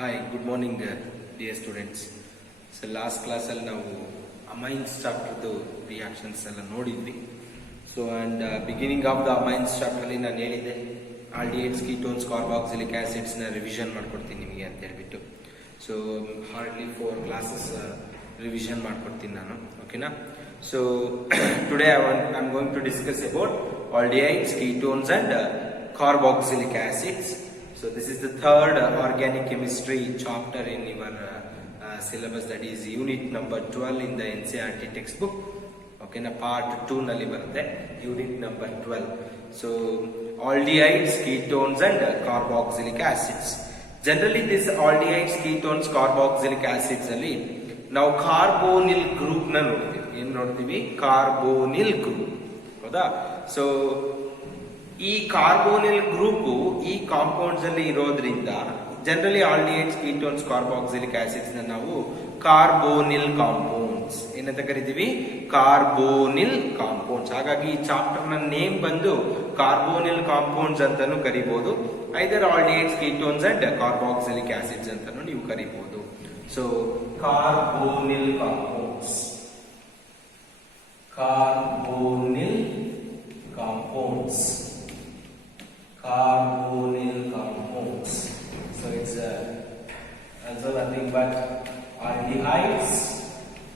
Hi, good morning, dear students. So last class ಅಲ್ಲಿ ನಾವು amines ಚಾಪ್ಟರ್ದು reactions ಎಲ್ಲ ನೋಡಿದ್ವಿ. So and beginning of the amines chapter ಅಲ್ಲಿ ನಾನು ಹೇಳಿದ್ದೆ ಆಲ್ಡಿಹೈಡ್ಸ್, ಕೀಟೋನ್ಸ್, ಕಾರ್ಬಾಕ್ಸಿಲಿಕ್ ಆಸಿಡ್ಸ್ ನ ರಿವಿಷನ್ ಮಾಡ್ಕೊಡ್ತೀನಿ ನಿಮಗೆ ಅಂತ ಹೇಳ್ಬಿಟ್ಟು. ಸೊ ಹಾರ್ಡ್ಲಿ 4 ಕ್ಲಾಸಸ್ ರಿವಿಷನ್ ಮಾಡ್ಕೊಡ್ತೀನಿ ನಾನು, ಓಕೆನಾ. So today I am going to discuss about aldehydes, ketones and carboxylic acids. So this is the third organic chemistry chapter in your syllabus, that is unit number 12 in the NCERT textbook. Okay, na part 2 nalli barutte unit number 12. So aldehydes, ketones and carboxylic acids. Generally this aldehydes, ketones, carboxylic acids alli ನಾವು carbonyl group ನ ನೋಡ್ತೀವಿ. ಏನ್ ನೋಡ್ತೀವಿ? Carbonyl group, ಹೌದಾ? So ಈ carbonyl group ಈ compounds ಅಲ್ಲಿ ಇರೋದ್ರಿಂದ generally aldehydes, ketones, carboxylic acids ನ ನಾವು ಕಾರ್ಬೋನಿಲ್ ಕಾಂಪೌಂಡ್ಸ್ ಏನಂತ ಕರಿತೀವಿ? Carbonyl compounds. ಹಾಗಾಗಿ ಈ ಚಾಪ್ಟರ್ ನ ನೇಮ್ ಬಂದು ಕಾರ್ಬೋನಿಲ್ ಕಾಂಪೌಂಡ್ಸ್ ಅಂತಾನು ಕರಿಬಹುದು, either aldehydes, ketones and carboxylic acids ಅಂತಾನು ನೀವು ಕರಿಬಹುದು. So carbonyl compounds, carbonyl compounds, carbonyl compounds. So it's also nothing but aldehydes,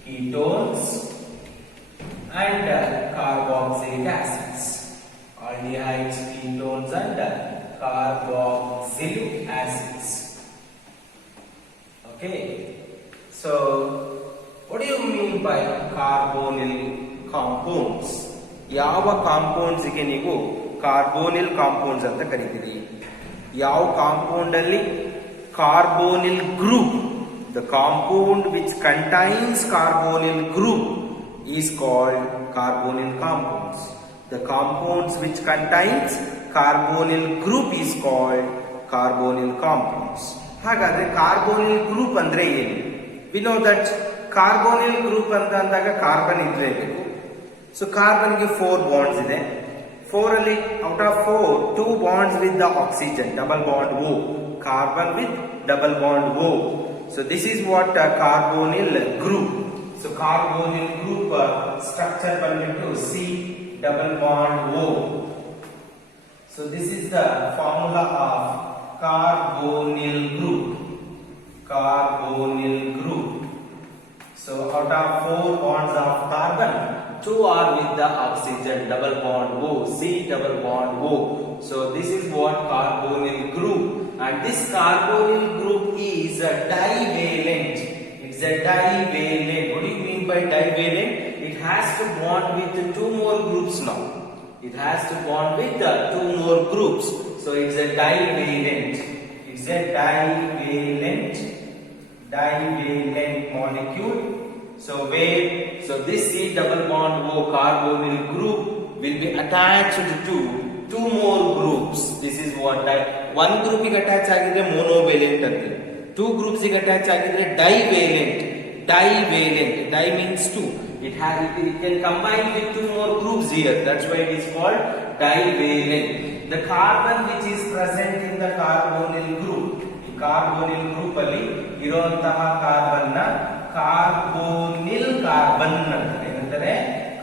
ketones and carboxylic acids. Aldehydes, ketones and carboxylic acids. Okay. So what do you mean by carbonyl compounds? ಯಾವ compounds ಗೆ ನೀವು carbonyl compounds ಅಂತ ಕರೀತೀರಿ? ಯಾವ compound ಅಲ್ಲಿ carbonyl group, the compound which contains carbonyl group is called carbonyl compounds. The compounds which contains carbonyl group is called carbonyl compounds. ಹಾಗಾದ್ರೆ carbonyl group ಅಂದ್ರೆ ಏನು? We know that carbonyl group ಅಂತ ಅಂದಾಗ carbon ಇದ್ರೇಬೇಕು. So carbon ಗೆ 4 bonds ಇದೆ. 4 ಅಲ್ಲಿ out of 4 2 bonds with the oxygen, double bond O. Carbon with double bond O. So this is what carbonyl group. So carbonyl group structure ಬಂದ್ಬಿಟ್ಟು C double bond O. So this is the formula of carbonyl group. Carbonyl group. So out of 4 bonds of carbon, 2 are with the oxygen, double bond O, C double bond O. So this is what carbonyl group, and this carbonyl group is a divalent. It's a divalent. What do you mean by divalent? It has to bond with 2 more groups now. It has to bond with 2 more groups. So it's a divalent. It's a divalent molecule. So this C double bond O carbonyl group will be attached to 2 more groups. This is what one group ಗೆ attach ಆಗಿದ್ರೆ monovalent ಅಂತ, 2 groups ಗೆ attach ಆಗಿದ್ರೆ divalent. Di means 2. It can combine with 2 more groups here. That's why it is called divalent. The carbon which is present in the carbonyl group, carbonyl group ಅಲ್ಲಿ ಇರುವಂತಹ carbon ನ carbonyl carbon ಅಂತಾರೆ. ಏನಂತಾರೆ?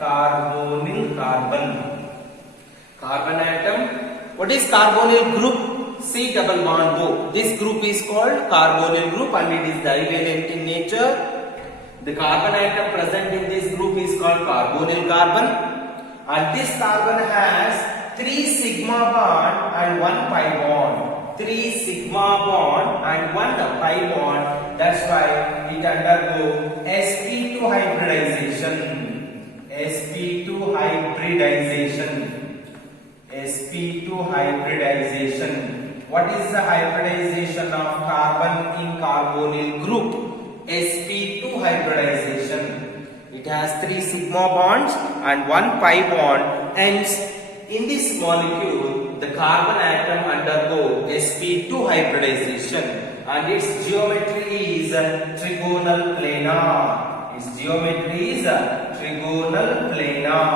Carbonyl carbon. Carbon atom. What is carbonyl group? C double bond O. This group is called carbonyl group and it is divalent in nature. The carbon atom present in this group is called carbonyl carbon, and this carbon has 3 sigma bond and 1 pi bond. 3 sigma bond and 1 pi bond. That's why it undergo sp2 hybridization. sp2 hybridization. sp2 hybridization. What is the hybridization of carbon in carbonyl group? sp2 hybridization. It has 3 sigma bonds and 1 pi bond. Hence in this molecule the carbon atom undergo sp2 hybridization and its geometry is trigonal planar. Its geometry is trigonal planar.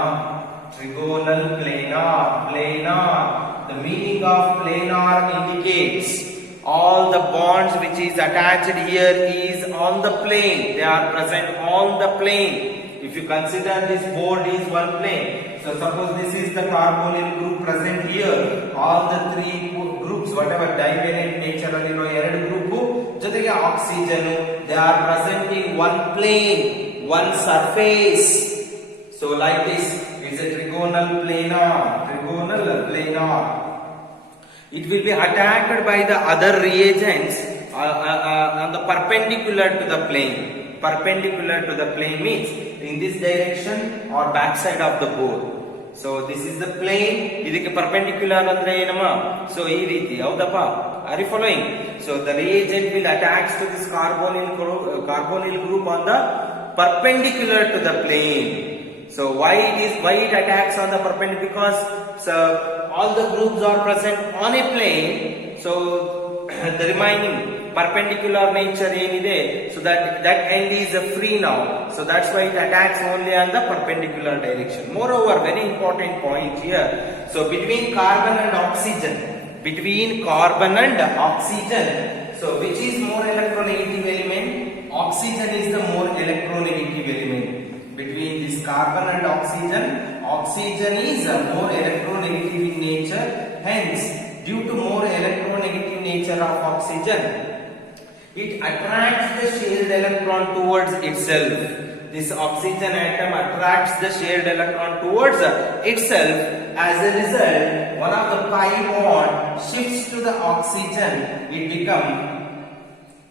Trigonal planar. Planar. The meaning of planar indicates all the bonds which is attached here is on the plane. They are present on the plane. If you consider this board is one plane, so suppose this is the carbonyl group present here. All the three groups, whatever divalent nature aliro ಎರಡು group ಜೊತೆಗೆ oxygen, they are present in one plane, one surface. So like this, it's a trigonal planar. It will be attacked by the other reagents on the perpendicular to the plane. Perpendicular to the plane means in this direction or back side of the board. So this is the plane. ಇದಕ್ಕೆ perpendicular ಅಂದ್ರೆ ಏನಮ್ಮ? So ಈ ರೀತಿ ಹೌದಪ್ಪ? Are you following? So the reagent will attach to this carbonyl group on the perpendicular to the plane. So why it attacks on the perpendicular? Because all the groups are present on a plane. So the remaining perpendicular nature ಏನಿದೆ, so that end is free now. So that's why it attacks only on the perpendicular direction. Moreover, very important point here. So between carbon and oxygen, so which is more electronegative element? Oxygen is the more electronegative element. Between this carbon and oxygen is more electronegative in nature. Hence, due to more electronegative nature of oxygen, it attracts the shared electron towards itself. This oxygen atom attracts the shared electron towards itself. As a result, one of the pi bond shifts to the oxygen. It becomes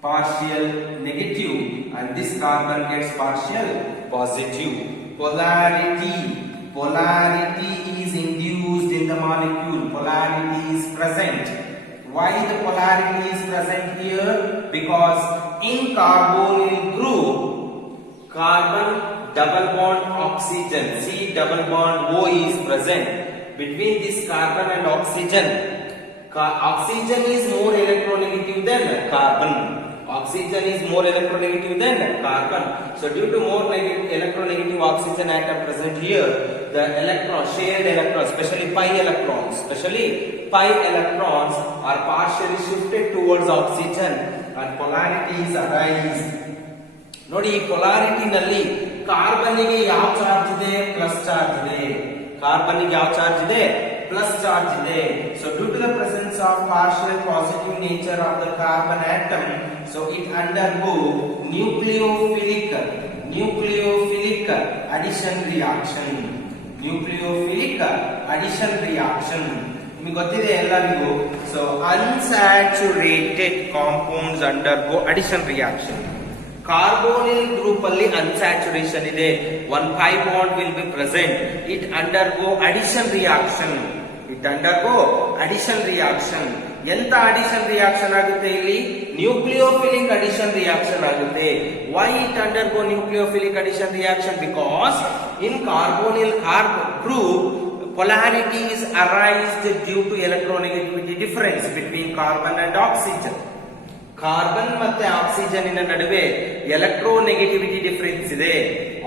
partial negative, and this carbon gets partial positive. Polarity is induced in the molecule. Polarity is present. Why the polarity is present here? Because in carbonyl group, carbon double bond oxygen, C double bond O is present. Between this carbon and oxygen is more electronegative than carbon. So due to more electronegative oxygen atom present here, the shared electrons, especially pi electrons are partially shifted towards oxygen and polarities arise. ನೋಡಿ, ಈ polarity ನಲ್ಲಿ ಕಾರ್ಬನ್ನಿಗೆ ಯಾವ charge ಇದೆ? Plus charge ಇದೆ. Plus charge ಇದೆ. So due to the presence of partial positive nature of the carbon atom, so it undergo nucleophilic addition reaction. ನಿಮಗೆ ಗೊತ್ತಿದೆ ಎಲ್ಲರಿಗೂ. So unsaturated compounds undergo addition reaction. Carbonyl group alli unsaturation ಇದೆ. One pi bond will be present. It undergo addition reaction. ಎಂತ addition reaction ಆಗುತ್ತೆ ಇಲ್ಲಿ? Nucleophilic addition reaction ಆಗುತ್ತೆ. Why it undergo nucleophilic addition reaction? Because in carbonyl group, polarities arise due to electronegativity difference between carbon and oxygen. Carbon ಮತ್ತೆ oxygen ನಡುವೆ electronegativity difference ಇದೆ.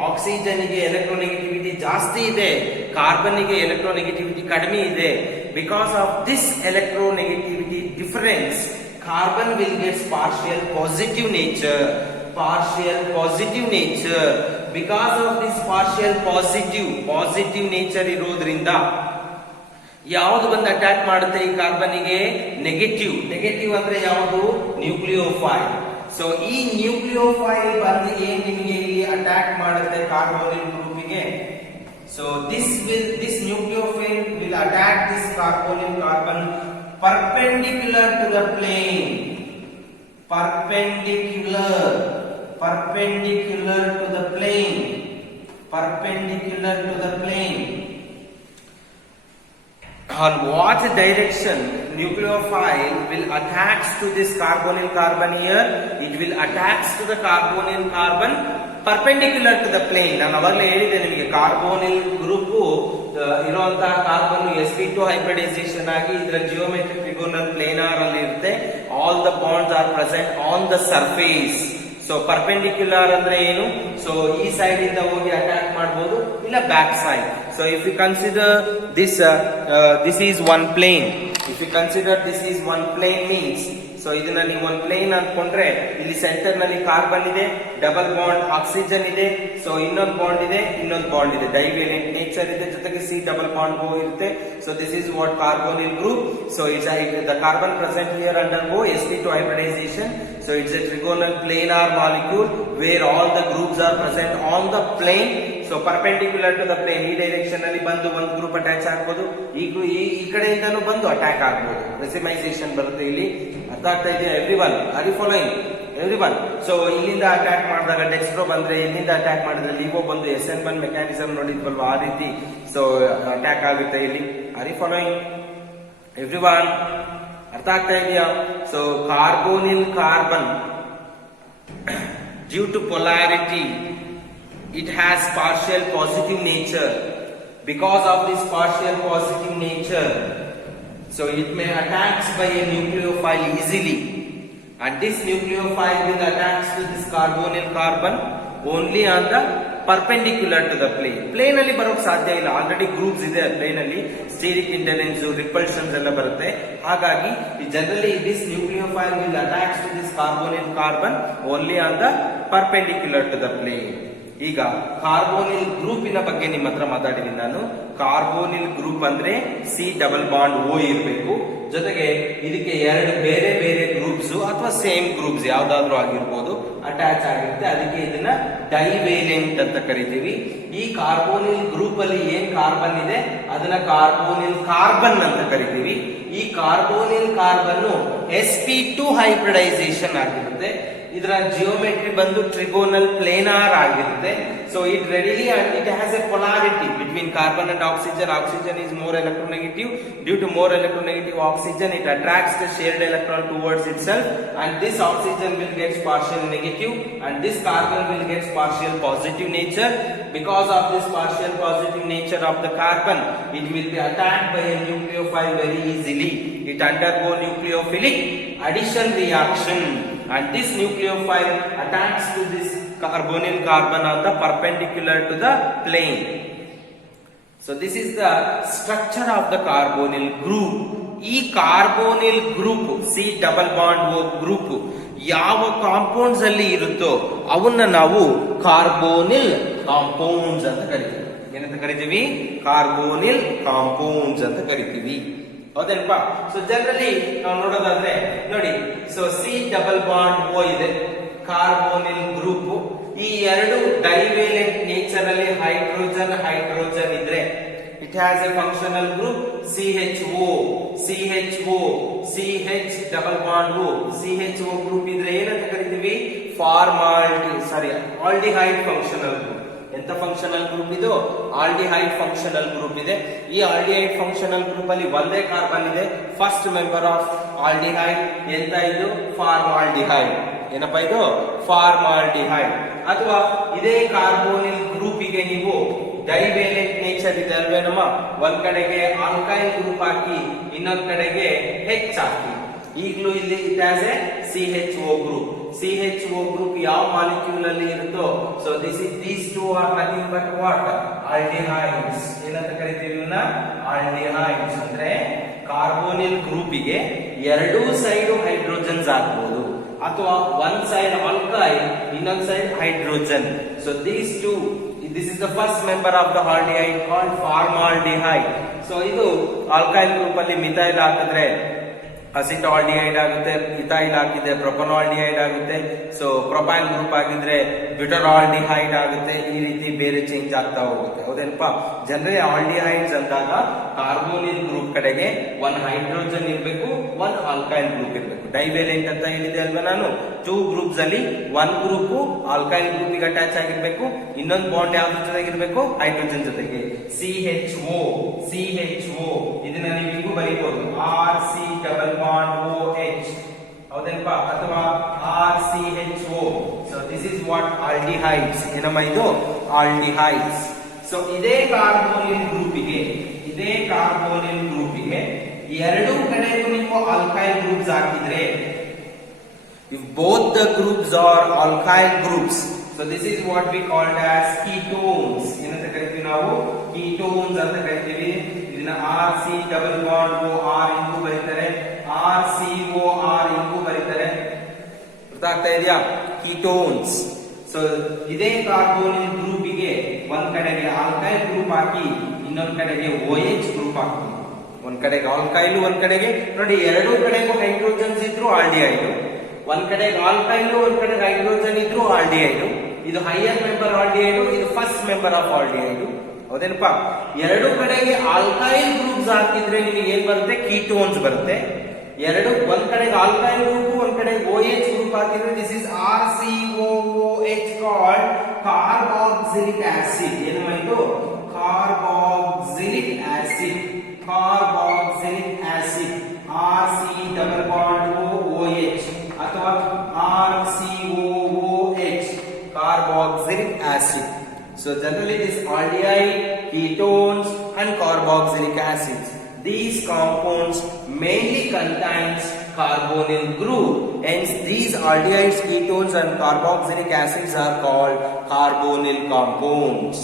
Oxygen ಗೆ electronegativity ಜಾಸ್ತಿ ಇದೆ, carbon ಗೆ ಎಲೆಕ್ಟ್ರೋನೆಗೆಟಿವಿಟಿ ಕಡಿಮೆ ಇದೆ. Because of this electronegativity difference, carbon will gets partial positive nature. Because of this partial positive nature ಇರೋದ್ರಿಂದ ಯಾವುದು ಬಂದು ಅಟ್ಯಾಕ್ ಮಾಡುತ್ತೆ ಈ ಕಾರ್ಬನ್ನಿಗೆ? ನೆಗೆಟಿವ್ ಅಂದ್ರೆ ಯಾವುದು? ನ್ಯೂಕ್ಲಿಯೋಫೈಲ್. ಸೊ ಈ ನ್ಯೂಕ್ಲಿಯೋಫೈಲ್ ಬಂದು ಏನ್ ನಿಮಗೆ ಇಲ್ಲಿ ಅಟ್ಯಾಕ್ ಮಾಡುತ್ತೆ ಕಾರ್ಬonyl ಗ್ರೂಪಿಗೆ? So this nucleophile will attack this carbonyl carbon perpendicular to the plane. Perpendicular to the plane. On what direction nucleophile will attach to this carbonyl carbon here? It will attach to the carbonyl carbon perpendicular to the plane. ನಾನು ಅವಾಗಲೇ ಹೇಳಿದೆ ನಿಮಗೆ, carbonyl group ಇರುವಂತಹ carbon sp2 hybridisation ಆಗಿ ಇದರ geometric ಟ್ರಿಗೋನಲ್ planar ಅಲ್ಲಿ ಇರುತ್ತೆ. All the bonds are present on the surface. So perpendicular ಅಂದ್ರೆ ಏನು? ಸೊ ಈ ಸೈಡ್ ಇಂದ ಹೋಗಿ ಅಟ್ಯಾಕ್ ಮಾಡಬಹುದು, ಇಲ್ಲ back side. So if you consider this is one plane. If you consider this is one plane means so ಇದನ್ನ ನೀವು ಒಂದು ಪ್ಲೇನ್ ಅನ್ಕೊಂಡ್ರೆ ಇಲ್ಲಿ ಸೆಂಟರ್ ನಲ್ಲಿ ಕಾರ್ಬನ್ ಇದೆ, ಡಬಲ್ ಬಾಂಡ್ ಆಕ್ಸಿಜನ್ ಇದೆ, ಸೊ ಇನ್ನೊಂದು ಬಾಂಡ್ ಇದೆ, ಇನ್ನೊಂದು ಬಾಂಡ್ ಇದೆ, ಡೈವೇಲೆಂಟ್ ನೇಚರ್ ಇದೆ, ಜೊತೆಗೆ ಸಿ ಡಬಲ್ ಬಾಂಡ್ ಓ ಇರುತ್ತೆ. So this is what carbonyl group. So it's the carbon present here undergo sp2 hybridization. So it's a trigonal planar molecule where all the groups are present on the plane. So perpendicular to the plane, ಈ direction ಅಲ್ಲಿ ಬಂದು ಒಂದು group attach ಆಗ್ಬೋದು, ಈ ಕಡೆಯಿಂದನೂ ಬಂದು attack ಆಗ್ಬೋದು. ರೆಸಿಮೈಸೇಷನ್ ಬರುತ್ತೆ ಇಲ್ಲಿ. ಅರ್ಥ ಆಗ್ತಾ ಇದೆಯಾ everyone? Are you following everyone? So ಇಲ್ಲಿಂದ ಅಟ್ಯಾಕ್ ಮಾಡಿದಾಗ ಡೆಕ್ಸ್ಟ್ರೋ ಬಂದ್ರೆ, ಇಲ್ಲಿಂದ ಅಟ್ಯಾಕ್ ಮಾಡಿದ್ರೆ ಲಿವೋ ಬಂದು SN1 ಮೆಕ್ಯಾನಿಸಮ್ ನೋಡಿದ್ವಲ್ವಾ, ಆ ರೀತಿ ಸೊ ಅಟ್ಯಾಕ್ ಆಗುತ್ತೆ ಇಲ್ಲಿ. Are you following everyone? ಅರ್ಥ ಆಗ್ತಾ ಇದೆಯಾ? So carbonyl carbon due to polarity it has partial positive nature. Because of this partial positive nature, so it may attach by a nucleophile easily, and this nucleophile will attach to this carbonyl carbon only on the perpendicular to the plane. Plane ಅಲ್ಲಿ ಬರೋಕ್ ಸಾಧ್ಯ ಇಲ್ಲ, already groups ಇದೆ plane ಅಲ್ಲಿ, stearic ಇಂಡರೆನ್ಸ್, repulsions ಎಲ್ಲ ಬರುತ್ತೆ. ಹಾಗಾಗಿ generally this nucleophile will attach to this carbonyl carbon only on the perpendicular to the plane. ಈಗ ಕಾರ್ಬೋನಿಲ್ ಗ್ರೂಪಿನ ಬಗ್ಗೆ ನಿಮ್ಮ ಹತ್ರ ಮಾತಾಡಿದ್ದೀನಿ ನಾನು. ಕಾರ್ಬೋನಿಲ್ ಗ್ರೂಪ್ ಅಂದ್ರೆ ಸಿ ಡಬಲ್ ಬಾಂಡ್ ಓ ಇರಬೇಕು, ಜೊತೆಗೆ ಇದಕ್ಕೆ ಎರಡು ಬೇರೆ ಬೇರೆ ಗ್ರೂಪ್ಸ್ ಅಥವಾ ಸೇಮ್ ಗ್ರೂಪ್ಸ್ ಯಾವ್ದಾದ್ರು ಆಗಿರ್ಬೋದು ಅಟ್ಯಾಚ್ ಆಗಿರುತ್ತೆ. ಅದಕ್ಕೆ ಇದನ್ನ ಡೈವೇಲೆಂಟ್ ಅಂತ ಕರಿತೀವಿ. ಈ ಕಾರ್ಬೋನಿಲ್ ಗ್ರೂಪ್ ಅಲ್ಲಿ ಏನ್ ಕಾರ್ಬನ್ ಇದೆ ಅದನ್ನ ಕಾರ್ಬೋನಿಲ್ ಕಾರ್ಬನ್ ಅಂತ ಕರಿತೀವಿ. ಈ ಕಾರ್ಬೋನಿಲ್ ಕಾರ್ಬನ್ sp2 ಹೈಬ್ರಿಡೈಸೇಷನ್ ಆಗಿರುತ್ತೆ. ಇದರ ಜಿಯೋಮೆಟ್ರಿ ಬಂದು ಟ್ರಿಗೋನಲ್ ಪ್ಲೇನಾರ್ ಆಗಿರುತ್ತೆ. So it readily and it has A polarity between carbon and oxygen. Oxygen is more electronegative. Due to more electronegative oxygen, it attracts the shared electron towards itself, and this oxygen will get partial negative and this carbon will get partial positive nature. Because of this partial positive nature of the carbon, it will be attacked by a nucleophile very easily. It undergo nucleophilic addition reaction, and this nucleophile attacks to this carbonyl carbon on the perpendicular to the plane. So this is the structure of the carbonyl group. ಈ carbonyl group C double bond O group ಯಾವ compounds ಅಲ್ಲಿ ಇರುತ್ತೋ ಅವನ್ನ ನಾವು carbonyl compounds ಅಂತ ಕರಿತೀವಿ. ಏನಂತ ಕರಿತೀವಿ? ಕಾರ್ಬೋನಿಲ್ ಕಾಂಪೌಂಡ್ಸ್ ಅಂತ ಕರಿತೀವಿ. ಹೌದೇನಪ್ಪ? ಸೊ ಜನರಲಿ ನಾವು ನೋಡೋದಾದ್ರೆ ನೋಡಿ, so C double bond O ಇದೆ, ಕಾರ್ಬೋನಿಲ್ ಗ್ರೂಪ್. ಈ ಎರಡು ಡೈವೇಲೆಂಟ್ ನೇಚರ್ ಅಲ್ಲಿ ಹೈಡ್ರೋಜನ್ ಹೈಡ್ರೋಜನ್ ಇದ್ರೆ it has a functional group CHO CHO CH double bond O. CHO group ಇದ್ರೆ ಏನಂತ ಕರಿತೀವಿ? Aldehyde functional group. ಎಂತ ಫಂಕ್ಷನಲ್ ಗ್ರೂಪ್ ಇದು? ಆಲ್ಡಿಹೈಡ್ ಫಂಕ್ಷನಲ್ ಗ್ರೂಪ್ ಇದೆ. ಈ ಆಲ್ಡಿಹೈಡ್ ಫಂಕ್ಷನಲ್ ಗ್ರೂಪ್ ಅಲ್ಲಿ ಒಂದೇ ಕಾರ್ಬನ್ ಇದೆ. ಫಸ್ಟ್ ಮೆಂಬರ್ ಆಫ್ ಆಲ್ಡಿಹೈಡ್ ಎಂತ ಇದು? ಫಾರ್ಮಾಲ್ಡಿಹೈಡ್. ಏನಪ್ಪಾ ಇದು? ಫಾರ್ಮಾಲ್ಡಿಹೈಡ್. ಅಥವಾ ಇದೇ ಕಾರ್ಬೋನಿಲ್ ಗ್ರೂಪಿಗೆ ನೀವು ಡೈವೇಲೆಂಟ್ ನೇಚರ್ ಇದೆ ಅಲ್ವೇನಮ್ಮ, ಒಂದ್ ಕಡೆಗೆ ಆಲ್ಕೈಲ್ ಗ್ರೂಪ್ ಹಾಕಿ ಇನ್ನೊಂದ್ ಕಡೆಗೆ ಹೆಚ್ ಹಾಕಿ, ಈಗಲೂ ಇಲ್ಲಿ it as A CHO group. CHO group ಯಾವ ಮಾಲಿಕ್ಯೂಲ್ ಅಲ್ಲಿ ಇರುತ್ತೋ, so these two are nothing but what? Aldehydes. ಏನಂತ ಕರಿತೀವಿ ಇವನ್ನ? ಆಲ್ಡಿಹೈಡ್ಸ್. ಅಂದ್ರೆ ಕಾರ್ಬೋನಿಲ್ ಗ್ರೂಪಿಗೆ ಎರಡೂ ಸೈಡ್ ಹೈಡ್ರೋಜನ್ಸ್ ಆಗ್ಬಹುದು, ಅಥವಾ ಒಂದ್ ಸೈಡ್ ಆಲ್ಕೈಲ್ ಇನ್ನೊಂದ್ side hydrogen. So these two, this is the first member of the aldehyde called formaldehyde. So ಇದು ಆಲ್ಕೈಲ್ ಗ್ರೂಪ್ ಅಲ್ಲಿ ಮಿಥೈಲ್ ಹಾಕಿದ್ರೆ ಅಸಿಟಾಲ್ಡಿಹೈಡ್ ಆಗುತ್ತೆ, ಇಥೈಲ್ ಹಾಕಿದ್ರೆ ಪ್ರೊಪನಾಲ್ಡಿಹೈಡ್ ಆಗುತ್ತೆ. ಸೊ ಪ್ರೊಪೈಲ್ ಗ್ರೂಪ್ ಆಗಿದ್ರೆ ಬ್ಯೂಟರಾಲ್ಡಿಹೈಡ್ ಆಗುತ್ತೆ. ಈ ರೀತಿ ಬೇರೆ ಚೇಂಜ್ ಆಗ್ತಾ ಹೋಗುತ್ತೆ. ಹೌದೇನಪ್ಪ? ಜನರಲಿ ಆಲ್ಡಿಹೈಡ್ಸ್ ಅಂದಾಗ ಕಾರ್ಬೋನಿಲ್ ಗ್ರೂಪ್ ಕಡೆಗೆ ಒನ್ ಹೈಡ್ರೋಜನ್ ಇರಬೇಕು, ಒನ್ ಆಲ್ಕೈಲ್ ಗ್ರೂಪ್ ಇರಬೇಕು. ಡೈವೇಲೆಂಟ್ ಅಂತ ಹೇಳಿದೆ ಅಲ್ವಾ ನಾನು? ಟೂ ಗ್ರೂಪ್ಸ್ ಅಲ್ಲಿ ಒನ್ ಗ್ರೂಪ್ ಆಲ್ಕೈಲ್ ಗ್ರೂಪ್ ಗೆ ಅಟ್ಯಾಚ್ ಆಗಿರ್ಬೇಕು, ಇನ್ನೊಂದು ಬಾಂಡ್ ಯಾವ್ದ್ರ ಜೊತೆಗಿರ್ಬೇಕು? ಹೈಡ್ರೋಜನ್ ಜೊತೆಗೆ. CHO ಇದನ್ನ ನೀವು ಹಿಂಗೂ ಬರೀಬಹುದು, RC ಡಬಲ್ ಬಾಂಡ್ OH. ಹೌದೇನಪ್ಪ? ಅಥವಾ RCHO. So this is what aldehydes. ಏನಮ್ಮ ಇದು? ಆಲ್ಡಿಹೈಡ್ಸ್. ಸೊ ಇದೇ ಕಾರ್ಬೋನಿಲ್ ಗ್ರೂಪಿಗೆ ಎರಡೂ ಕಡೆಗೂ ನೀವು ಆಲ್ಕೈಲ್ ಗ್ರೂಪ್ಸ್ ಹಾಕಿದ್ರೆ, if both the groups are alkyl groups, so this is what we called as ketones. ಏನಂತ ಕರಿತೀವಿ ನಾವು? ketones ಅಂತ ಕರಿತೀವಿ. ಇದನ್ನ RC double bond O R ಇಂಗೂ ಬರೀತಾರೆ, RCOR ಇಂಗೂ ಬರೀತಾರೆ. ಆಗ್ತಾ ಇದೆಯಾ? ಕೀಟೋನ್ಸ್. ಸೊ ಇದೇ ಕಾರ್ಬೋನಿಲ್ ಗ್ರೂಪಿಗೆ ಒಂದ್ ಕಡೆಗೆ ಆಲ್ಕೈಲ್ ಗ್ರೂಪ್ ಹಾಕಿ ಇನ್ನೊಂದ್ ಕಡೆಗೆ OH ಗ್ರೂಪ್ ಹಾಕ್ತೀವಿ. ಒಂದ್ ಕಡೆಗೆ ಆಲ್ಕೈಲ್, ಒಂದ್ ಕಡೆಗೆ ನೋಡಿ ಎರಡೂ ಕಡೆಗೂ ಹೈಡ್ರೋಜನ್ಸ್ ಇದ್ರು ಆಲ್ಡಿಹೈಡ್, ಒಂದ್ ಕಡೆಗೆ ಆಲ್ಕೈಲ್ ಒಂದ್ ಕಡೆಗೆ ಹೈಡ್ರೋಜನ್ ಇದ್ರು ಆಲ್ಡಿಹೈಡ್. ಇದು ಹೈಯರ್ ಮೆಂಬರ್ ಆಲ್ಡಿಹೈಡ್, ಇದು ಫಸ್ಟ್ ಮೆಂಬರ್ ಆಫ್ ಆಲ್ಡಿಹೈಡ್. ಹೌದೇನಪ್ಪ? ಎರಡು ಕಡೆಗೆ ಆಲ್ಕೈಲ್ ಗ್ರೂಪ್ಸ್ ಹಾಕಿದ್ರೆ ನಿಮಗೆ ಏನ್ ಬರುತ್ತೆ? ಕೀಟೋನ್ಸ್ ಬರುತ್ತೆ. ಎರಡು ಒಂದ್ ಕಡೆಗೆ ಆಲ್ಕೈಲ್ ಗ್ರೂಪ್ ಒಂದ್ ಕಡೆಗೆ OH ಗ್ರೂಪ್ ಹಾಕಿದ್ರೆ this is RCOOH called carboxylic acid. ಏನಾಯ್ತು? Carboxylic acid. Carboxylic acid RC double bond OH ಅಥವಾ RCOOH, carboxylic acid. So generally it is aldehyde, ketones and carboxylic acids. These compounds mainly contains carbonyl group. Hence these aldehydes, ketones and carboxylic acids are called carbonyl compounds.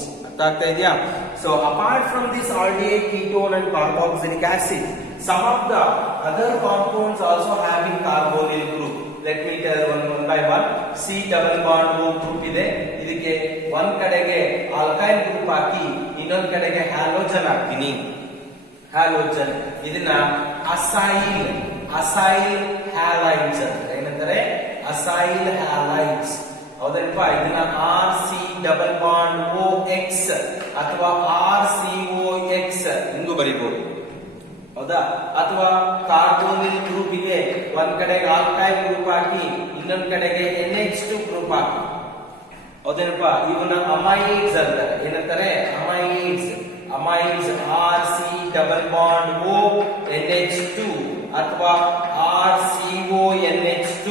ಅರ್ಥ ಇದೆಯಾ? So apart from this aldehyde, ketone and carboxylic acid, some of the other compounds also having carbonyl group. Let me tell one by one. C double bond O group ಇದೆ. ಇದಕ್ಕೆ ಒಂದ್ ಕಡೆಗೆ alkyl group ಹಾಕಿ ಇನ್ನೊಂದ್ ಕಡೆಗೆ halogen ಹಾಕ್ತೀನಿ. Halogen ಇದನ್ನ acyl halides ಅಂತ ಏನಂತಾರೆ? Acyl halides. ಹೌದಪ್ಪ? ಇದನ್ನ RC ಡಬಲ್ ಬಾಂಡ್ OX ಅಥವಾ RCOX ಹಿಂಗೂ ಬರೀಬಹುದು. ಹೌದಾ? ಅಥವಾ ಕಾರ್ಬೋನಿಲ್ ಗ್ರೂಪ್ ಇದೆ, ಒಂದ್ ಕಡೆಗೆ ಆಲ್ಕೈಲ್ ಗ್ರೂಪ್ ಹಾಕಿ ಇನ್ನೊಂದ್ ಕಡೆಗೆ NH2 ಗ್ರೂಪ್ ಹಾಕಿ. ಹೌದೇನಪ್ಪ? ಇವನ್ನ ಅಮೈಡ್ಸ್ ಅಂತಾರೆ. ಏನಂತಾರೆ? ಅಮೈಡ್ಸ್. ಅಮೈಡ್ಸ್ RC double bond O NH2 ಅಥವಾ RCONH2.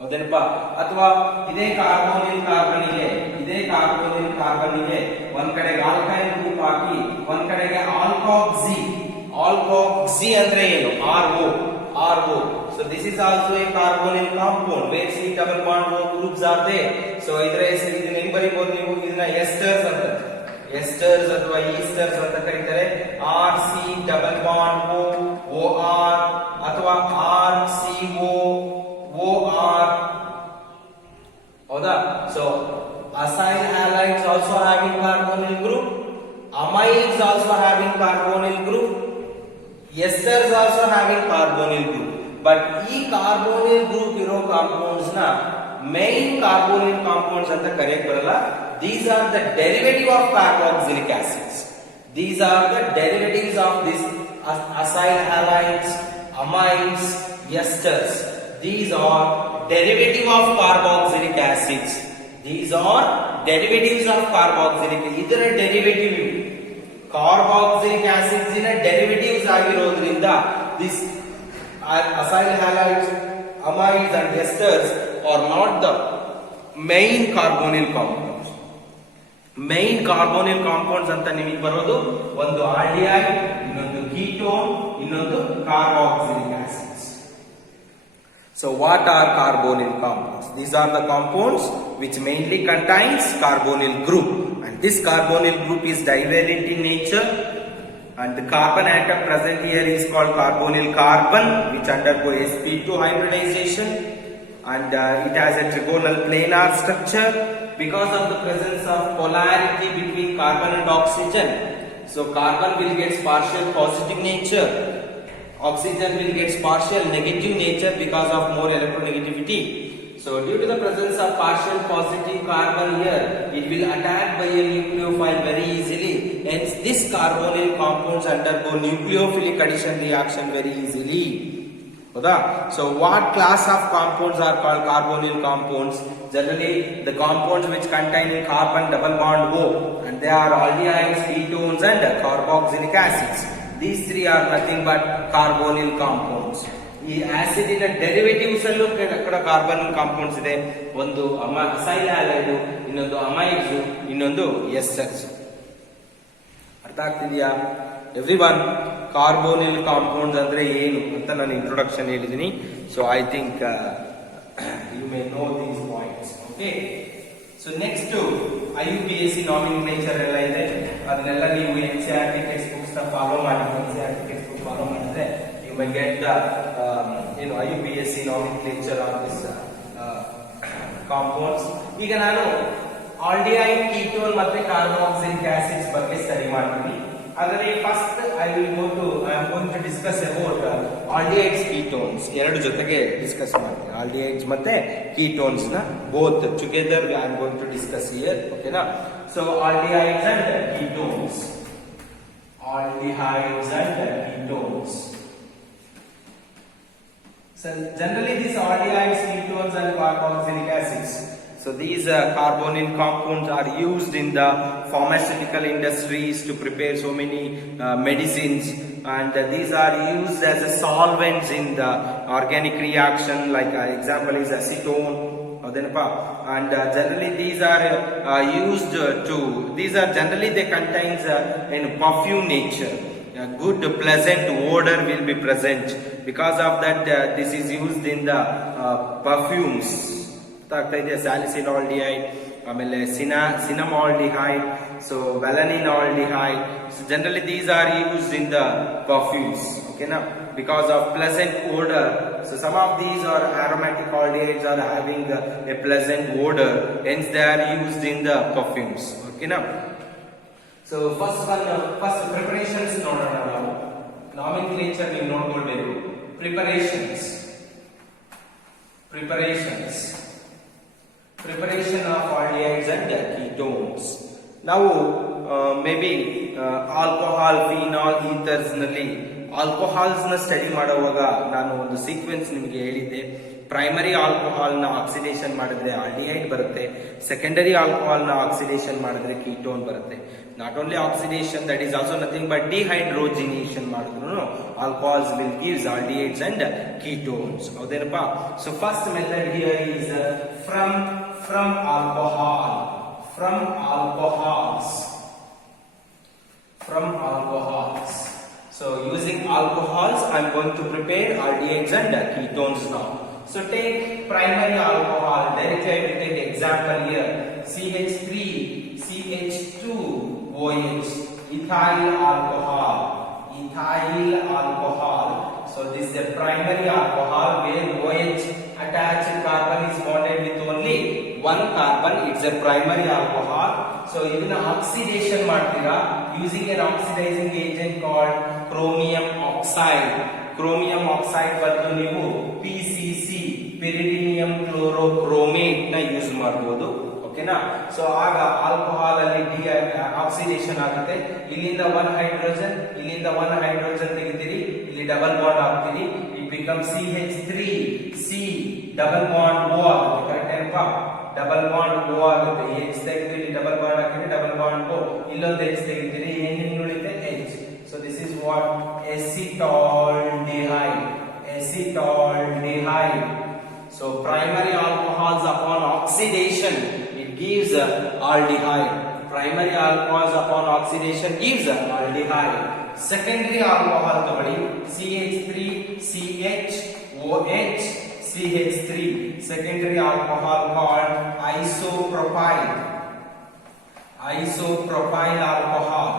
ಹೌದೇನಪ್ಪ? ಅಥವಾ ಇದೇ ಕಾರ್ಬೋನಿಲ್ ಕಾರ್ಬನ್ನಿಗೆ ಒಂದ್ ಕಡೆಗೆ ಆಲ್ಕೈಲ್ ಗ್ರೂಪ್ ಹಾಕಿ ಒಂದ್ ಕಡೆಗೆ ಆಲ್ಕಾಕ್ಸಿ ಅಂದ್ರೆ ಏನು? RO. So this is also a carbonyl compound where C double bond O groups are there. So ಇದರ ಹೆಸರು ಇದನ್ನ ಹೆಂಗ್ ಬರೀಬಹುದು ನೀವು? ಇದನ್ನ ಎಸ್ಟರ್ಸ್ ಅಂತ, ಎಸ್ಟರ್ಸ್ ಅಥವಾ ಈಸ್ಟರ್ಸ್ ಅಂತ ಕರೀತಾರೆ. RC ಡಬಲ್ ಬಾಂಡ್ OR ಅಥವಾ RCOOR. ಹೌದಾ? So acyl halides also having carbonyl group, amides also having carbonyl group, esters also having carbonyl group. But ಈ carbonyl group ಇರೋ compounds ನ main carbonyl compounds ಅಂತ ಕರೆಯಕ್ ಬರಲ್ಲ. These are the derivative of carboxylic acids. These are the derivatives of this acyl halides, amides, esters. These are derivative of carboxylic acids. These are derivatives of carboxylic. ಇದರ derivative carboxylic acids ಇನ derivatives ಆಗಿರೋದ್ರಿಂದ this acyl halides, amides and esters are not the main carbonyl compounds. Main carbonyl compounds ಅಂತ ನಿಮಗೆ ಬರೋದು ಒಂದು aldehyde, ಇನ್ನೊಂದು ketone, ಇನ್ನೊಂದು carboxylic acids. So what are carbonyl compounds? These are the compounds which mainly contains carbonyl group, and this carbonyl group is divalent in nature, and the carbon atom present here is called carbonyl carbon, which undergo sp2 hybridization, and it has a trigonal planar structure because of the presence of polarity between carbon and oxygen. So carbon will get partial positive nature, oxygen will get partial negative nature because of more electronegativity. So due to the presence of partial positive carbon here, it will attack by a nucleophile very easily. Hence this carbonyl compounds undergo nucleophilic addition reaction very easily. So what class of compounds are called carbonyl compounds? Generally the compounds which contain carbon double bond O, and they are aldehydes, ketones and carboxylic acids. These three are nothing but carbonyl compounds. ಈ acid ಇನ derivatives ಅಲ್ಲೂ ಕೂಡ carbon compounds ಇದೆ. ಒಂದು acyl halide, ಇನ್ನೊಂದು ಅಮೈಡ್ಸ್, ಇನ್ನೊಂದು esters. ಅರ್ಥ ಆಗ್ತಿದೆಯಾ everyone? Carbonyl compounds ಅಂದ್ರೆ ಏನು ಅಂತ ನಾನು ಇಂಟ್ರೊಡಕ್ಷನ್ ಹೇಳಿದ್ದೀನಿ. So I think you may know these points. Okay, so next IUPAC nomenclature ಎಲ್ಲ ಇದೆ. ಅದನ್ನೆಲ್ಲ ನೀವು NCERT ಟೆಕ್ಸ್ಟ್ ಬುಕ್ಸ್ ಫಾಲೋ ಮಾಡಿ, NCERT ಟೆಕ್ಸ್ಟ್ ಬುಕ್ ಫಾಲೋ ಮಾಡಿದ್ರೆ you may get the ಏನು IUPAC nomenclature of this compounds. ಈಗ ನಾನು ಆಲ್ಡಿಹೈಡ್ ಕೀಟೋನ್ ಮತ್ತೆ ಕಾರ್ಬಾಕ್ಸಿಲಿಕ್ ಆಸಿಡ್ಸ್ ಬಗ್ಗೆ ಸ್ಟಡಿ ಮಾಡ್ತೀನಿ. ಅದರಲ್ಲಿ first I will going to discuss about aldehydes ketones. ಎರಡು ಜೊತೆಗೆ ಡಿಸ್ಕಸ್ ಮಾಡ್ತೀನಿ. ಆಲ್ಡಿಹೈಡ್ಸ್ ಮತ್ತೆ ಕೀಟೋನ್ಸ್ ನ both together I am going to discuss here. ಓಕೆನಾ? So aldehydes and ketones. Aldehydes and ketones. So generally these aldehydes, ketones and carboxylic acids. So these carbonyl compounds are used in the pharmaceutical industries to prepare so many medicines, and these are used as a solvents in the organic reaction. Like example is acetone. And generally these are used these are generally they contains in perfume nature. A good pleasant odor will be present. Because of that this is used in the perfumes. Salicylaldehyde, cinnamaldehyde, so valine-aldehyde. So generally these are used in the perfumes. Okay, now because of pleasant odor. So some of these are aromatic aldehydes are having a pleasant odor, hence they are used in the perfumes. Okay, now so first preparations nodona ನಾವು nomenclature ನೀವು ನೋಡ್ಕೊಳ್ಬೇಕು. Preparation of aldehydes and ketones. ನಾವು maybe alcohol, phenol, ethers ನಲ್ಲಿ alcohols ನ study ಮಾಡುವಾಗ ನಾನು ಒಂದು sequence ನಿಮಗೆ ಹೇಳಿದ್ದೆ. ಪ್ರೈಮರಿ ಆಲ್ಕೋಹಾಲ್ ನ ಆಕ್ಸಿಡೇಷನ್ ಮಾಡಿದ್ರೆ ಆಲ್ಡಿಹೈಡ್ ಬರುತ್ತೆ, ಸೆಕೆಂಡರಿ ಆಲ್ಕೋಹಾಲ್ ನ ಆಕ್ಸಿಡೇಷನ್ ಮಾಡಿದ್ರೆ ಕೀಟೋನ್ ಬರುತ್ತೆ. Not only oxidation, that is also nothing but dehydrogenation ಮಾಡಿದ್ರು alcohols will gives aldehydes and ketones. ಹೌದೇನಪ್ಪ? So first method here is from alcohols. So using alcohols I am going to prepare aldehydes and ketones now. So take primary alcohol. Directly I will take example here. CH3 CH2OH, ethyl alcohol. So this is a primary alcohol where OH attached carbon is bonded with only one carbon. It's a primary alcohol. So even oxidation ಮಾಡ್ತೀರಾ using an oxidizing agent called chromium oxide. Chromium oxide ಬದಲು ನೀವು PCC, pyridinium chlorochromate ನ use ಮಾಡಬಹುದು. ಓಕೆನಾ? So ಆಗ alcohol ಅಲ್ಲಿ oxidation ಆಗುತ್ತೆ. ಇಲ್ಲಿಂದ ಒನ್ ಹೈಡ್ರೋಜನ್, ಇಲ್ಲಿಂದ ಒನ್ ಹೈಡ್ರೋಜನ್ ತೆಗಿತೀರಿ, ಇಲ್ಲಿ ಡಬಲ್ ಬಾಂಡ್ ಹಾಕ್ತೀರಿ. It become CH3 C double bond O ಆಗುತ್ತೆ. ಕರೆಕ್ಟ್ ಏನಪ್ಪಾ? ಡಬಲ್ ಬಾಂಡ್ O ಆಗುತ್ತೆ. H ತೆಗೆದು ಇಲ್ಲಿ ಡಬಲ್ ಬಾಂಡ್ ಹಾಕಿದ್ರೆ ಡಬಲ್ ಬಾಂಡ್ O. ಇಲ್ಲೊಂದು H ತೆಗಿತೀರಿ, ಏನೇನು ಉಳಿತೆ H. So this is what acetaldehyde. So primary alcohols upon oxidation it gives aldehyde. Primary alcohols upon oxidation gives aldehyde. Secondary alcohol ತಗೊಳ್ಳಿ, CH3 CHOH CH3. Secondary alcohol called isopropyl alcohol.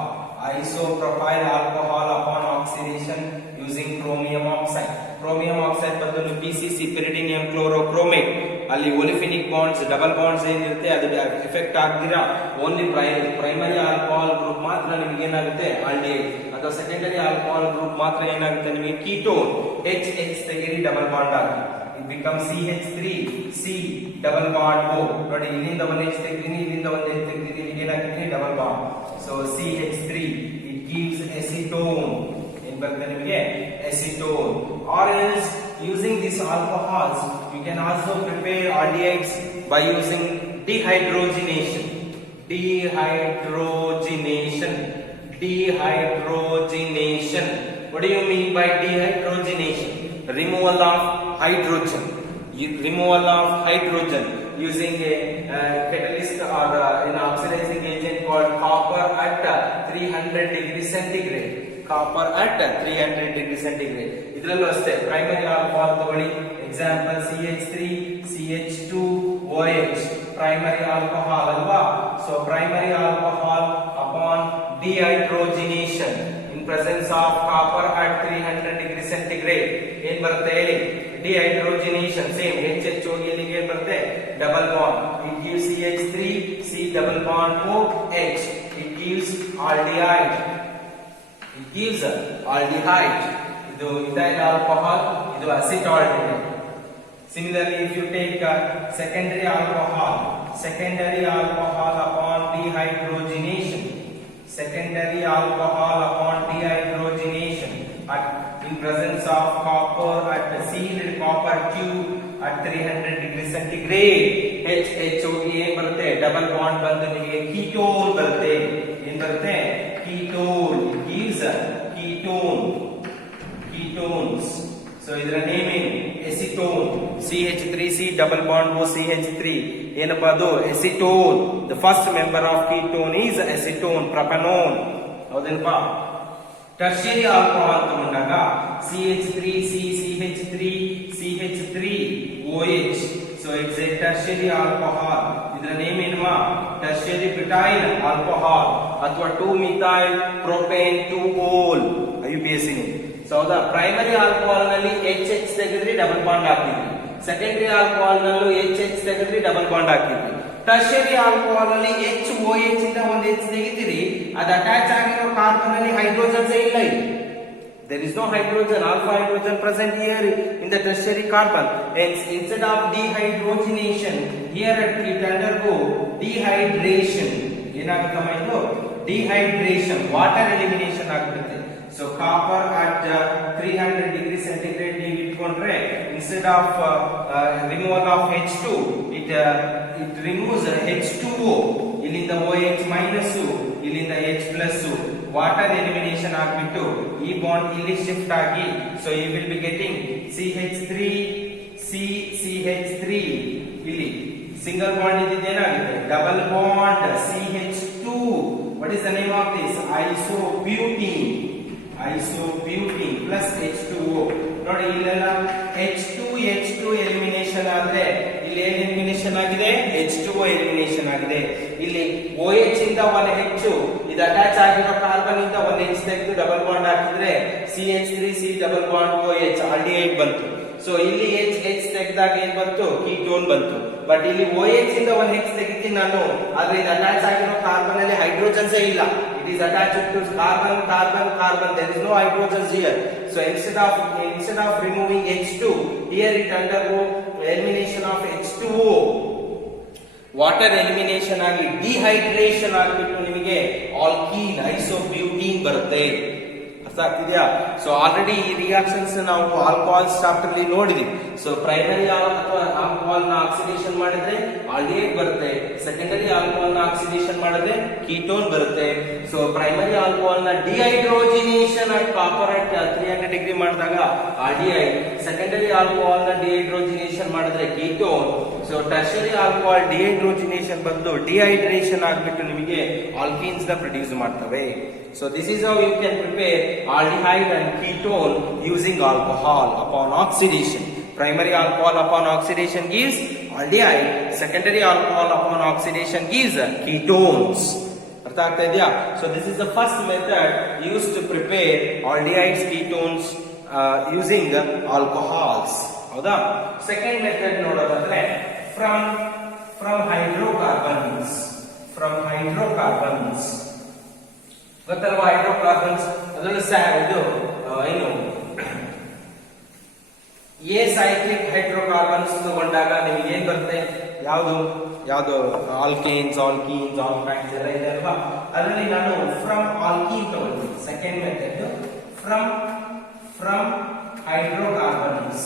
Isopropyl alcohol upon oxidation using chromium oxide. Chromium oxide ಬದಲು PCC, pyridinium chlorochromate. ಅಲ್ಲಿ olefinic bonds, double bonds ಏನಿರುತ್ತೆ ಅದು effect ಆಗ್ದಿರಾ only primary alcohol group ಮಾತ್ರ ನಿಮಗೆ ಏನಾಗುತ್ತೆ aldehyde, ಅಥವಾ ಸೆಕೆಂಡರಿ ಆಲ್ಕೋಹಾಲ್ ಗ್ರೂಪ್ ಮಾತ್ರ ಏನಾಗುತ್ತೆ ನಿಮಗೆ ಕೀಟೋನ್. H ತೆಗೆರಿ ಡಬಲ್ ಬಾಂಡ್ ಆಗಿ it becomes CH3 C double bond O. ನೋಡಿ ಇಲ್ಲಿಂದ ಒಂದು H ತೆಗೆದಿನಿ, ಇಲ್ಲಿಂದ ಒಂದು H ತೆಗೆದಿನಿ, ಇಲ್ಲಿ ಏನಾಗ್ತಿದೆ double bond. So CH3 it gives acetone. ಏನ್ ಬರುತ್ತೆ ನಿಮಗೆ acetone. Or else using these alcohols you can also prepare aldehydes by using dehydrogenation. What do you mean by dehydrogenation? Removal of hydrogen using a catalyst or an oxidizing agent called copper at 300 degrees centigrade. ಇದರಲ್ಲೂ ಅಷ್ಟೇ primary alcohol ತಗೊಳ್ಳಿ, example CH3 CH2OH primary alcohol ಅಲ್ವಾ. So primary alcohol upon dehydrogenation in presence of copper at 300 degrees centigrade ಏನ್ ಬರುತ್ತೆ ಹೇಳಿ? ಡಿಹೈಡ್ರೋಜಿನೇಷನ್ same H ಹೋಗಿ ಇಲ್ಲಿಗೆ ಬರುತ್ತೆ double bond. It gives CH3 C double bond OH. It gives aldehyde. It gives aldehyde. ಇದು ethyl alcohol, ಇದು acetaldehyde. Similarly, if you take secondary alcohol upon dehydrogenation, in presence of copper at the sealed copper tube at 300 degrees centigrade, H ಹೋಗಿ ಏನ್ ಬರುತ್ತೆ double bond ಬಂದು ನಿಮಗೆ ketone ಬರುತ್ತೆ. ಏನ್ ಬರುತ್ತೆ ketone. It gives ketones. So ಇದರ naming acetone. CH3C double bond O CH3 ಏನಪ್ಪ ಅದು acetone. The first member of ketone is acetone, propanone. ಹೌದೇನಪ್ಪ? ಟರ್ಷಿಯರಿ ಆಲ್ಕೋಹಾಲ್ ತಗೊಂಡಾಗ CH3C CH3OH. So it's a tertiary alcohol. ಇದರ name ಏನಮ್ಮ tertiary butyl alcohol ಅಥವಾ 2-methyl propane 2-ol IUPAC. So ಹೌದಾ? Primary alcohol ನಲ್ಲಿ H ತೆಗೆದ್ರಿ ಡಬಲ್ ಬಾಂಡ್ ಹಾಕಿದ್ರಿ. Secondary alcohol ನಲ್ಲೂ H ತೆಗೆದ್ರಿ ಡಬಲ್ ಬಾಂಡ್ ಹಾಕಿದ್ರಿ. ಟರ್ಷಿಯರಿ ಆಲ್ಕೋಹಾಲ್ ನಲ್ಲಿ OH ಇಂದ ಒಂದು H ತೆಗಿತೀರಿ, ಅದು ಅಟ್ಯಾಚ್ ಆಗಿರೋ ಕಾರ್ಬನ್ ಅಲ್ಲಿ ಹೈಡ್ರೋಜನ್ಸ್ ಇಲ್ಲ. ಇಲ್ಲಿ there is no hydrogen, alpha hydrogen present here in the tertiary carbon. Hence, instead of dehydrogenation, here it undergo dehydration. ಏನಾಗುತ್ತಮ್ಮ ಇದು dehydration, water elimination ಆಗುತ್ತೆ. So copper at 300 degrees centigrade ನೀವು ಇಟ್ಕೊಂಡ್ರೆ instead of removal of H2, it removes H2O. ಇಲ್ಲಿಂದ OH minus, ಇಲ್ಲಿಂದ H plus, water elimination ಆಗ್ಬಿಟ್ಟು ಈ bond ಇಲ್ಲಿ shift ಆಗಿ, so you will be getting CH3 ಇಲ್ಲಿ ಸಿಂಗಲ್ ಬಾಂಡ್ ಇದ್ದೇನಾಗುತ್ತೆ double bond CH2. What is the name of this? Isobutene plus H2O. ನೋಡಿ ಇಲ್ಲೆಲ್ಲ H2 ಎಲಿಮಿನೇಷನ್ ಆದ್ರೆ ಇಲ್ಲಿ ಏನ್ ಎಲಿಮಿನೇಷನ್ ಆಗಿದೆ? H2O ಎಲಿಮಿನೇಷನ್ ಆಗಿದೆ. ಇಲ್ಲಿ OH ಇಂದ ಒಂದು H, ಇದು ಅಟ್ಯಾಚ್ ಆಗಿರೋ ಕಾರ್ಬನ್ ಇಂದ ಒಂದು H ತೆಗೆದು ಡಬಲ್ ಬಾಂಡ್ ಹಾಕಿದ್ರೆ CH3C double bond OH aldehyde ಬಂತು. ಸೊ ಇಲ್ಲಿ H ತೆಗೆದಾಗ ಏನ್ ಬಂತು? ಕೀಟೋನ್ ಬಂತು. ಬಟ್ ಇಲ್ಲಿ OH ಇಂದ ಒಂದು H ತೆಗಿತೀನಿ ನಾನು, ಆದ್ರೆ ಇದು ಅಟ್ಯಾಚ್ ಆಗಿರೋ ಕಾರ್ಬನ್ ಅಲ್ಲಿ ಹೈಡ್ರೋಜನ್ಸ್ ಇಲ್ಲ. It is attached to carbon. There is no hydrogens here. So instead of removing H2, here it undergo elimination of H2O. Water elimination ಆಗಿ ಡಿಹೈಡ್ರೇಷನ್ ಆಗಿಬಿಟ್ಟು ನಿಮಗೆ ಆಲ್ಕೀನ್ ಐಸೋಬ್ಯೂಟೀನ್ ಬರುತ್ತೆ. ಅರ್ಥ ಆಗ್ತಿದ್ಯಾ? ಸೊ ಆಲ್ರೆಡಿ ಈ ರಿಯಾಕ್ಷನ್ಸ್ ನಾವು ಆಲ್ಕೋಹಾಲ್ಸ್ ಚಾಪ್ಟರ್ ಅಲ್ಲಿ ನೋಡಿದ್ವಿ. ಸೊ ಪ್ರೈಮರಿ ಅಥವಾ ಆಲ್ಕೋಹಾಲ್ ನ ಆಕ್ಸಿಡೇಷನ್ ಮಾಡಿದ್ರೆ ಆಲ್ಡಿಹೈಡ್ ಬರುತ್ತೆ. ಸೆಕೆಂಡರಿ ಆಲ್ಕೋಹಾಲ್ ನ ಆಕ್ಸಿಡೇಷನ್ ಮಾಡಿದ್ರೆ ಕೀಟೋನ್ ಬರುತ್ತೆ. ಸೊ ಪ್ರೈಮರಿ ಆಲ್ಕೋಹಾಲ್ ನ ಡಿಹೈಡ್ರೋಜಿನೇಷನ್ ಅಟ್ ಕಾಪರ್ ಅಟ್ 300 ಡಿಗ್ರಿ ಮಾಡಿದಾಗ ಆಲ್ಡಿಹೈಡ್. ಸೆಕೆಂಡರಿ ಆಲ್ಕೋಹಾಲ್ ನ ಡಿಹೈಡ್ರೋಜಿನೇಷನ್ ಮಾಡಿದ್ರೆ ಕೀಟೋನ್. ಸೊ ಟರ್ಷರಿ ಆಲ್ಕೋಹಾಲ್ ಡಿಹೈಡ್ರೋಜಿನೇಷನ್ ಬದಲು ಡಿಹೈಡ್ರೇಷನ್ ಆಗ್ಬಿಟ್ಟು ನಿಮಗೆ ಆಲ್ಕೀನ್ಸ್ ನ ಪ್ರೊಡ್ಯೂಸ್ ಮಾಡ್ತವೆ. So this is how you can prepare aldehyde and ketone using alcohol upon oxidation. Primary alcohol upon oxidation gives aldehyde. Secondary alcohol upon oxidation gives ketones. ಅರ್ಥ ಆಗ್ತಾ ಇದೆಯಾ? So this is the first method used to prepare aldehydes, ketones using alcohols. ಹೌದಾ? Second method ನೋಡೋದಾದ್ರೆ from hydrocarbons. ಗೊತ್ತಲ್ವಾ hydrocarbons? ಅದರಲ್ಲೂ ಇದು ಏನು A cyclic hydrocarbons ತಗೊಂಡಾಗ ನಿಮಗೆ ಏನ್ ಬರುತ್ತೆ? ಯಾವುದು ಆಲ್ಕೇನ್ಸ್, ಆಲ್ಕೈನ್ಸ್ ಎಲ್ಲ ಇದೆ ಅಲ್ವಾ? ಅದರಲ್ಲಿ ನಾನು ಫ್ರಮ್ ಆಲ್ಕೀನ್ ತಗೊಳ್ತೀನಿ. Second method from hydrocarbons.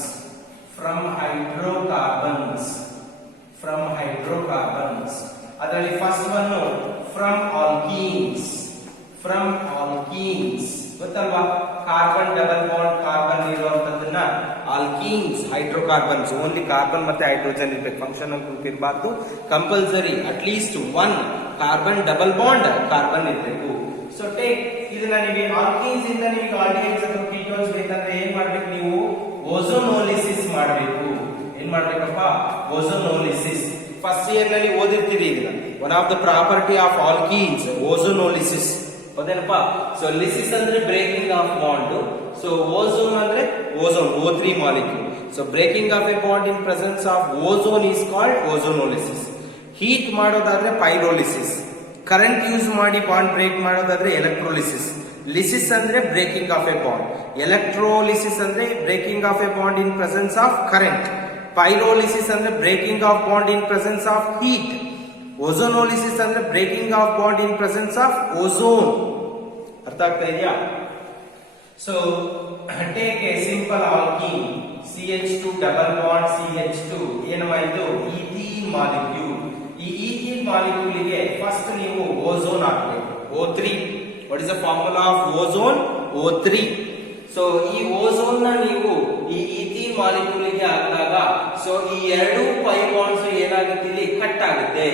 ಅದರಲ್ಲಿ ಫಸ್ಟ್ ಒನ್ ಫ್ರಮ್ ಆಲ್ಕೀನ್ಸ್. ಗೊತ್ತಲ್ವಾ? ಕಾರ್ಬನ್ ಡಬಲ್ ಬಾಂಡ್ ಕಾರ್ಬನ್ ಇರುವಂತದನ್ನ ಆಲ್ಕೀನ್ಸ್, ಹೈಡ್ರೋಕಾರ್ಬನ್ಸ್. ಓನ್ಲಿ ಕಾರ್ಬನ್ ಮತ್ತೆ ಹೈಡ್ರೋಜನ್ ಇರ್ಬೇಕು, ಫಂಕ್ಷನಲ್ ಗ್ರೂಪ್ ಇರಬಾರ್ದು. Compulsory at least one carbon double bond carbon ಇರಬೇಕು. ಸೊ ಟೇಕ್ ಇದನ್ನ ನೀವು ಆಲ್ಕೀನ್ಸ್ ಇಂದ ನಿಮಗೆ ಆಲ್ಡಿಹೈಡ್ಸ್ ಅಥವಾ ಕೀಟೋನ್ಸ್ ಬೇಕಂದ್ರೆ ಏನ್ ಮಾಡ್ಬೇಕು? ನೀವು ಓಝೋನೋಲಿಸಿಸ್ ಮಾಡಬೇಕು. ಏನ್ ಮಾಡ್ಬೇಕಪ್ಪ? ಓಝೋನೋಲಿಸಿಸ್. ಫಸ್ಟ್ ಇಯರ್ ನಲ್ಲಿ ಓದಿರ್ತೀರಿ ಇದನ್ನ. One of the property of alkenes ozonolysis. ಹೌದೇನಪ್ಪ. ಸೊ ಲಿಸಿಸ್ ಅಂದ್ರೆ breaking of bond. So ozone ಅಂದ್ರೆ ozone O3 molecule. So breaking of a bond in presence of ozone is called ozonolysis. Heat ಮಾಡೋದಾದ್ರೆ pyrolysis. Current use ಮಾಡಿ bond break ಮಾಡೋದಾದ್ರೆ electrolysis. Lysis ಅಂದ್ರೆ breaking of a bond. Electrolysis ಅಂದ್ರೆ breaking of a bond in presence of current. Pyrolysis ಅಂದ್ರೆ breaking of bond in presence of heat. ಓಝೋನೋಲಿಸಿಸ್ ಅಂದ್ರೆ breaking of bond in presence of ozone. ಅರ್ಥ ಆಗ್ತಾ ಇದೆಯಾ? So take A simple alkene CH2 double bond CH2 ಏನಮ್ಮ ಇದು ethene molecule. ಈ ethene molecule ಗೆ first ನೀವು ಓಝೋನ್ ಹಾಕಬೇಕು, O3. What is the formula of ozone? O3. So ಈ ಓಝೋನ್ ನ ನೀವು ಈ ಈಥೀನ್ ಮಾಲಿಕ್ಯೂಲ್ ಗೆ ಹಾಕಿದಾಗ ಸೊ ಈ ಎರಡು ಪೈ ಬಾಂಡ್ಸ್ ಏನಾಗುತ್ತೆ, ಇಲ್ಲಿ ಕಟ್ ಆಗುತ್ತೆ.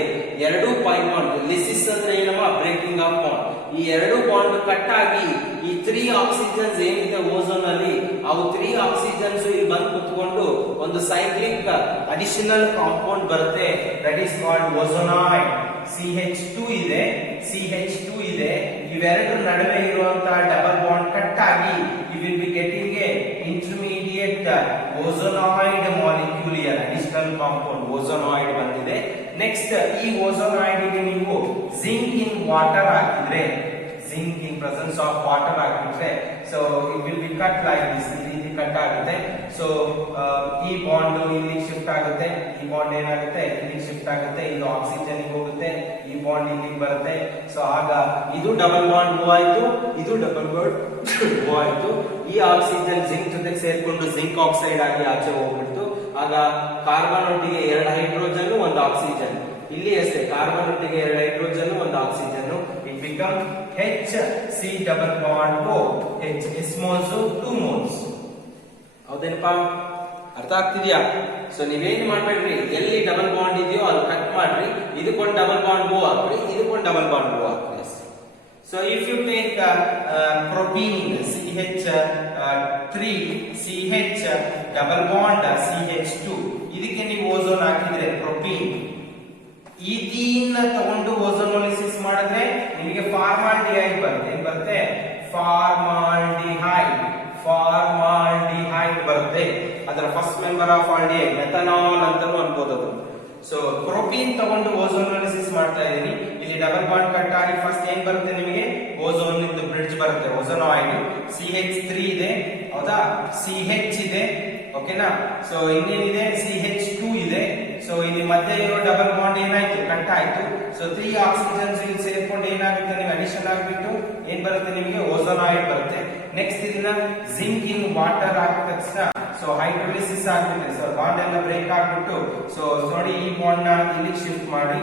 ಎರಡು ಪೈ ಬಾಂಡ್, ಲಿಸಿಸ್ ಅಂದ್ರೆ ಏನಮ್ಮ ಬ್ರೇಕಿಂಗ್ ಆಫ್ ಬಾಂಡ್. ಈ ಎರಡು ಬಾಂಡ್ ಕಟ್ ಆಗಿ ಈ 3 ಆಕ್ಸಿಜನ್ಸ್ ಏನಿದೆ ಓಝೋನ್ ಅಲ್ಲಿ, ಅವು 3 ಆಕ್ಸಿಜನ್ಸ್ ಇಲ್ಲಿ ಬಂದು ಕುತ್ಕೊಂಡು ಒಂದು ಸೈಕ್ಲಿಕ್ ಅಡಿಷನಲ್ ಕಾಂಪೌಂಡ್ ಬರುತ್ತೆ. That is called ozonoid. CH2 ಇದೆ, CH2 ಇದೆ. ಇವೆರಡು ನಡುವೆ ಇರುವಂತಹ ಡಬಲ್ ಬಾಂಡ್ ಕಟ್ ಆಗಿ you will be getting a intermediate ozonoid molecule here, additional compound ozonoid ಬಂದಿದೆ. ನೆಕ್ಸ್ಟ್ ಈ ಓಝೋನಾಯ್ಡ್ ಗೆ ನೀವು ಜಿಂಕ್ ಇನ್ ವಾಟರ್ ಹಾಕಿದ್ರೆ, zinc in presence of water ಹಾಕಿದ್ರೆ so it will be cut like this. ಈ ರೀತಿ cut ಆಗುತ್ತೆ. ಸೊ ಈ ಬಾಂಡ್ ಇಲ್ಲಿ ಶಿಫ್ಟ್ ಆಗುತ್ತೆ, ಈ ಬಾಂಡ್ ಏನಾಗುತ್ತೆ ಇಲ್ಲಿ ಶಿಫ್ಟ್ ಆಗುತ್ತೆ, ಇದು ಆಕ್ಸಿಜನ್ ಹೋಗುತ್ತೆ, ಈ ಬಾಂಡ್ ಇಲ್ಲಿಗೆ ಬರುತ್ತೆ. ಸೊ ಆಗ ಇದು ಡಬಲ್ ಬಾಂಡ್ O ಆಯ್ತು, ಇದು ಡಬಲ್ ಬಾಂಡ್ O ಆಯ್ತು. ಈ ಆಕ್ಸಿಜನ್ ಜಿಂಕ್ ಜೊತೆಗೆ ಸೇರ್ಕೊಂಡು ಜಿಂಕ್ ಆಕ್ಸೈಡ್ ಆಗಿ ಆಚೆ ಹೋಗ್ಬಿಡ್ತು. ಆಗ ಕಾರ್ಬನ್ ಒಟ್ಟಿಗೆ 2 ಹೈಡ್ರೋಜನ್, 1 ಆಕ್ಸಿಜನ್. ಇಲ್ಲಿ ಅಷ್ಟೇ, ಕಾರ್ಬನ್ ಒಟ್ಟಿಗೆ 2 hydrogen, 1 oxygen. It become HC double bond O. H S moles 2 moles. ಹೌದೇನಪ್ಪ? ಅರ್ಥ ಆಗ್ತಿದ್ಯಾ? ಸೊ ನೀವೇನ್ ಮಾಡ್ಬೇಡ್ರಿ, ಎಲ್ಲಿ ಡಬಲ್ ಬಾಂಡ್ ಇದೆಯೋ ಅದು ಕಟ್ ಮಾಡ್ರಿ, ಇದಕ್ಕೊಂದು ಡಬಲ್ ಬಾಂಡ್ O ಹಾಕ್ರಿ, ಇದಕ್ಕೊಂದು ಡಬಲ್ ಬಾಂಡ್ O ಹಾಕ್ರಿ. So if you take propene CH3CH double bond CH2, ಇದಕ್ಕೆ ನೀವು ಓಝೋನ್ ಹಾಕಿದ್ರೆ ಪ್ರೊಪೀನ್, ಈಥೀನ್ ತಗೊಂಡು ಓಝೋನೋಲಿಸಿಸ್ ಮಾಡಿದ್ರೆ ನಿಮಗೆ ಫಾರ್ಮಾಲ್ಡಿಹೈಡ್ ಬರುತ್ತೆ. ಏನ್ ಬರುತ್ತೆ? ಫಾರ್ಮಾಲ್ಡಿಹೈಡ್. ಫಾರ್ಮಾಲ್ಡಿಹೈಡ್ ಬರುತ್ತೆ. ಅದರ first member of aldehyde methanal ಅಂತಾನೂ ಅನ್ಬೋದು ಅದು. ಸೊ ಪ್ರೊಪೀನ್ ತಗೊಂಡು ಓಝೋನೋಲಿಸಿಸ್ ಮಾಡ್ತಾ ಇದೀನಿ. ಇಲ್ಲಿ ಡಬಲ್ ಬಾಂಡ್ ಕಟ್ ಆಗಿ ಫಸ್ಟ್ ಏನ್ ಬರುತ್ತೆ ನಿಮಗೆ? ಓಝೋನ್ ಇಂದ ಬ್ರಿಡ್ಜ್ ಬರುತ್ತೆ, ಓಝೋನಾಯ್ಡ್. CH3 ಇದೆ, ಹೌದಾ? CH ಇದೆ, ಓಕೆನಾ? ಸೊ ಇನ್ನೇನಿದೆ? CH2 ಇದೆ. ಸೊ ಇಲ್ಲಿ ಮಧ್ಯೆ ಇರೋ ಡಬಲ್ ಬಾಂಡ್ ಏನಾಯ್ತು? ಕಟ್ ಆಯ್ತು. ಸೊ 3 ಆಕ್ಸಿಜನ್ಸ್ ಇಲ್ಲಿ ಸೇರ್ಕೊಂಡು ಏನಾಗುತ್ತೆ, ನೀವು ಅಡಿಷನ್ ಆಗ್ಬಿಟ್ಟು ಏನ್ ಬರುತ್ತೆ ನಿಮಗೆ? ಓಝೋನಾಯ್ಡ್ ಬರುತ್ತೆ. ನೆಕ್ಸ್ಟ್ ಇದನ್ನ ಜಿಂಕ್ ಇನ್ ವಾಟರ್ ಹಾಕಿದ ತಕ್ಷಣ ಸೊ ಹೈಡ್ರೋಲಿಸಿಸ್ ಆಗ್ಬಿಟ್ಟು ಸೊ ಬಾಂಡ್ ಎಲ್ಲ ಬ್ರೇಕ್ ಆಗ್ಬಿಟ್ಟು ಸೊ ನೋಡಿ ಈ ಬಾಂಡ್ ನ ಇಲ್ಲಿ ಶಿಫ್ಟ್ ಮಾಡಿ,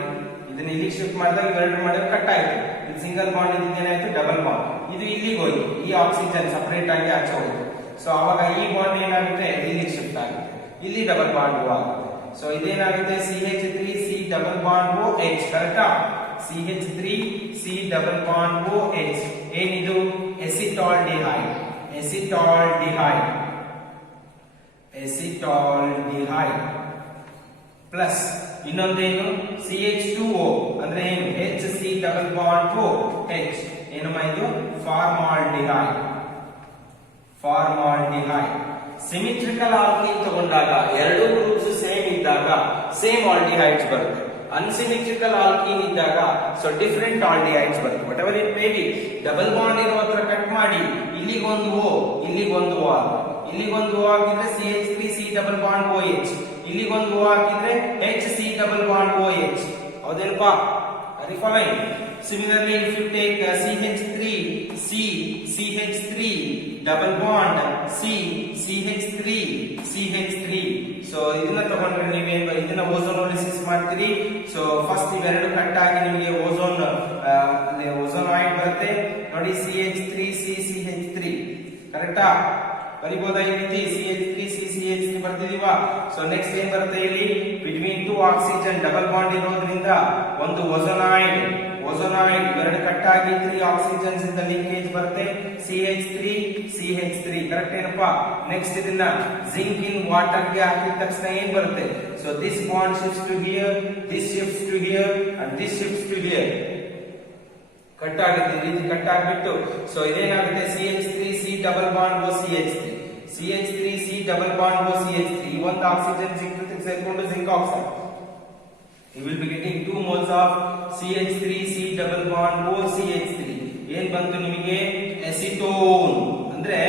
ಇದನ್ನ ಇಲ್ಲಿ ಶಿಫ್ಟ್ ಮಾಡಿದಾಗ ಇವೆರಡು ಮಾಡಿದ್ರೆ ಕಟ್ ಆಯ್ತು. ಇದು ಸಿಂಗಲ್ ಬಾಂಡ್, ಇದು ಏನಾಯ್ತು? Double bond. ಇದು ಇಲ್ಲಿಗೆ ಹೋಯ್ತು, ಈ ಆಕ್ಸಿಜನ್ ಸಪರೇಟ್ ಆಗಿ ಆಚೆ ಹೋಯ್ತು. ಸೊ ಅವಾಗ ಈ ಬಾಂಡ್ ಏನಾಗುತ್ತೆ? ಇಲ್ಲಿ ಶಿಫ್ಟ್ ಆಗುತ್ತೆ, ಇಲ್ಲಿ ಡಬಲ್ ಬಾಂಡ್ O ಆಗುತ್ತೆ. ಸೊ ಇದೇನಾಗುತ್ತೆ? CH3C double bond OH. ಕರೆಕ್ಟಾ? CH3C double bond OH. ಏನಿದು? ಎಸಿಟಾಲ್ಡಿಹೈಡ್. ಎಸಿಟಾಲ್ಡಿಹೈಡ್. ಎಸಿಟಾಲ್ಡಿಹೈಡ್ ಪ್ಲಸ್ ಇನ್ನೊಂದೇನು? CH2O ಅಂದ್ರೆ ಏನು? HC double bond OH. ಏನಮ್ಮ ಇದು? ಫಾರ್ಮಾಲ್ಡಿಹೈಡ್. ಫಾರ್ಮಾಲ್ಡಿಹೈಡ್. ಸಿಮಿಟ್ರಿಕಲ್ ಆಲ್ಕೀನ್ ತಗೊಂಡಾಗ ಎರಡು ಗ್ರೂಪ್ಸ್ ಸೇಮ್ ಇದ್ದಾಗ ಸೇಮ್ ಆಲ್ಡಿಹೈಡ್ಸ್ ಬರುತ್ತೆ. ಅನ್ಸಿಮಿಟ್ರಿಕಲ್ ಆಲ್ಕೀನ್ ಇದ್ದಾಗ ಸೊ ಡಿಫರೆಂಟ್ ಆಲ್ಡಿಹೈಡ್ಸ್ ಬರುತ್ತೆ. What ever it may B, double bond ಇರೋ ಹತ್ರ ಕಟ್ ಮಾಡಿ ಇಲ್ಲಿಗೊಂದು O, ಇಲ್ಲಿಗೊಂದು O, ಇಲ್ಲಿಗೊಂದು O ಹಾಕಿದ್ರೆ CH3C double bond OH, ಇಲ್ಲಿಗೊಂದು O ಹಾಕಿದ್ರೆ HC double bond OH. ಹೌದೇನಪ್ಪ? Are you following? Similarly, if you take CH3C, CH3 double bond C, CH3, CH3. So ಇದನ್ನ ತಗೊಂಡ್ರೆ ನೀವೇನು ಇದನ್ನ ಓಝೋನೋಲಿಸಿಸ್ ಮಾಡ್ತೀರಿ. ಸೊ ಫಸ್ಟ್ ಇವೆರಡು ಕಟ್ ಆಗಿ ನಿಮಗೆ ಓಝೋನಾಯ್ಡ್ ಬರುತ್ತೆ ನೋಡಿ. CH3C, CH3 ಕರೆಕ್ಟಾ? ಬರಿಬೋದಾ ಈ ರೀತಿ? CH3C, CH3 ಬರ್ತಿದೀವಾ? ಸೊ ನೆಕ್ಸ್ಟ್ ಏನ್ ಬರುತ್ತೆ ಇಲ್ಲಿ? ಬಿಟ್ವೀನ್ 2 ಆಕ್ಸಿಜನ್ ಡಬಲ್ ಬಾಂಡ್ ಇರೋದ್ರಿಂದ ಒಂದು ಓಝೋನಾಯ್ಡ್. ಓಝೋನಾಯ್ಡ್ ಇವೆರಡು ಕಟ್ ಆಗಿ 3 ಆಕ್ಸಿಜನ್ಸ್ ಇಂದ ಲಿಂಕೇಜ್ ಬರುತ್ತೆ. CH3, CH3 ಕರೆಕ್ಟ್ ಏನಪ್ಪಾ? ನೆಕ್ಸ್ಟ್ ಇದನ್ನ ಜಿಂಕ್ ಇನ್ ವಾಟರ್ ಗೆ ಹಾಕಿದ ತಕ್ಷಣ ಏನ್ ಬರುತ್ತೆ? So this bond shifts to here, this shifts to here and this shifts to here. Cut ಆಗುತ್ತೆ, ಈ ರೀತಿ ಕಟ್ ಆಗ್ಬಿಟ್ಟು ಸೊ ಇದೇನಾಗುತ್ತೆ CH3C double bond O CH3 CH3C double bond O CH3 ಒಂದು ಆಕ್ಸಿಜನ್ ಜೊತೆ ಸೇರ್ಕೊಂಡು zinc oxide. You will be getting 2 moles of CH3C double bond O CH3. ಏನ್ ಬಂತು ನಿಮಗೆ ಎಸಿಟೋನ್. ಅಂದ್ರೆ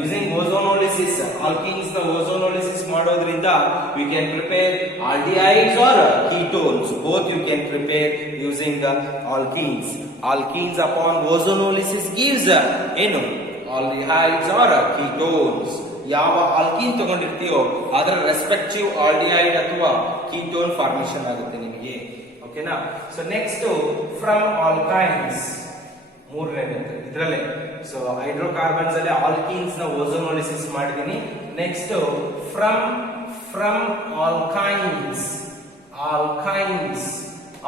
using ozonolysis alkenes ನ ozonolysis ಮಾಡೋದ್ರಿಂದ we can prepare aldehydes or ketones. Both you can prepare using the alkenes. Alkenes upon ozonolysis gives ಏನು aldehydes or ketones. ಯಾವ alkene ತಗೊಂಡಿರ್ತೀಯೋ ಅದರ respective aldehyde ಅಥವಾ ಕೀಟೋನ್ ಫಾರ್ಮೇಶನ್ ಆಗುತ್ತೆ ನಿಮಗೆ. ಓಕೆನಾ. ಸೊ ನೆಕ್ಸ್ಟ್ ಫ್ರಮ್ ಆಲ್ಕೈನ್ಸ್ ಮೂರನೇ ಮೆಥಡ್ ಇದರಲ್ಲೇ. ಸೊ ಹೈಡ್ರೋಕಾರ್ಬನ್ಸ್ ಅಲ್ಲಿ ಆಲ್ಕೀನ್ಸ್ ನ ಓಝೋನೋಲಿಸಿಸ್ ಮಾಡಿದೀನಿ. ನೆಕ್ಸ್ಟ್ ಫ್ರಮ್ ಆಲ್ಕೈನ್ಸ್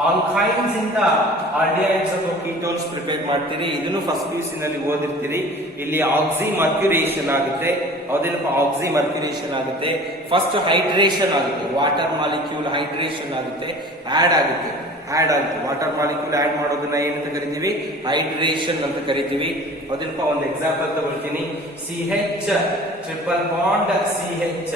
ಆಲ್ಕೈನ್ಸ್ ಇಂದ ಆಲ್ಡಿಹೈಡ್ಸ್ ಅಥವಾ ಕೀಟೋನ್ಸ್ ಪ್ರಿಪೇರ್ ಮಾಡ್ತೀರಿ. ಇದನ್ನು ಫಸ್ಟ್ PUC ನಲ್ಲಿ ಓದಿರ್ತೀರಿ. ಇಲ್ಲಿ ಆಕ್ಸಿ ಮರ್ಕ್ಯುರೇಷನ್ ಆಗುತ್ತೆ. ಹೌದೇನಪ್ಪ, ಆಕ್ಸಿ ಮರ್ಕ್ಯುರೇಷನ್ ಆಗುತ್ತೆ. ಫಸ್ಟ್ ಹೈಡ್ರೇಷನ್ ಆಗುತ್ತೆ, ವಾಟರ್ ಮಾಲಿಕ್ಯೂಲ್ ಹೈಡ್ರೇಷನ್ ಆಗುತ್ತೆ, ಆಡ್ ಆಗುತ್ತೆ. ವಾಟರ್ ಮಾಲಿಕ್ಯೂಲ್ ಆಡ್ ಮಾಡೋದನ್ನ ಏನಂತ ಕರಿತೀವಿ, ಹೈಡ್ರೇಷನ್ ಅಂತ ಕರಿತೀವಿ. ಹೌದೇನಪ್ಪ, ಒಂದು ಎಕ್ಸಾಂಪಲ್ ತಗೊಳ್ತೀನಿ. CH ಟ್ರಿಪಲ್ ಬಾಂಡ್ CH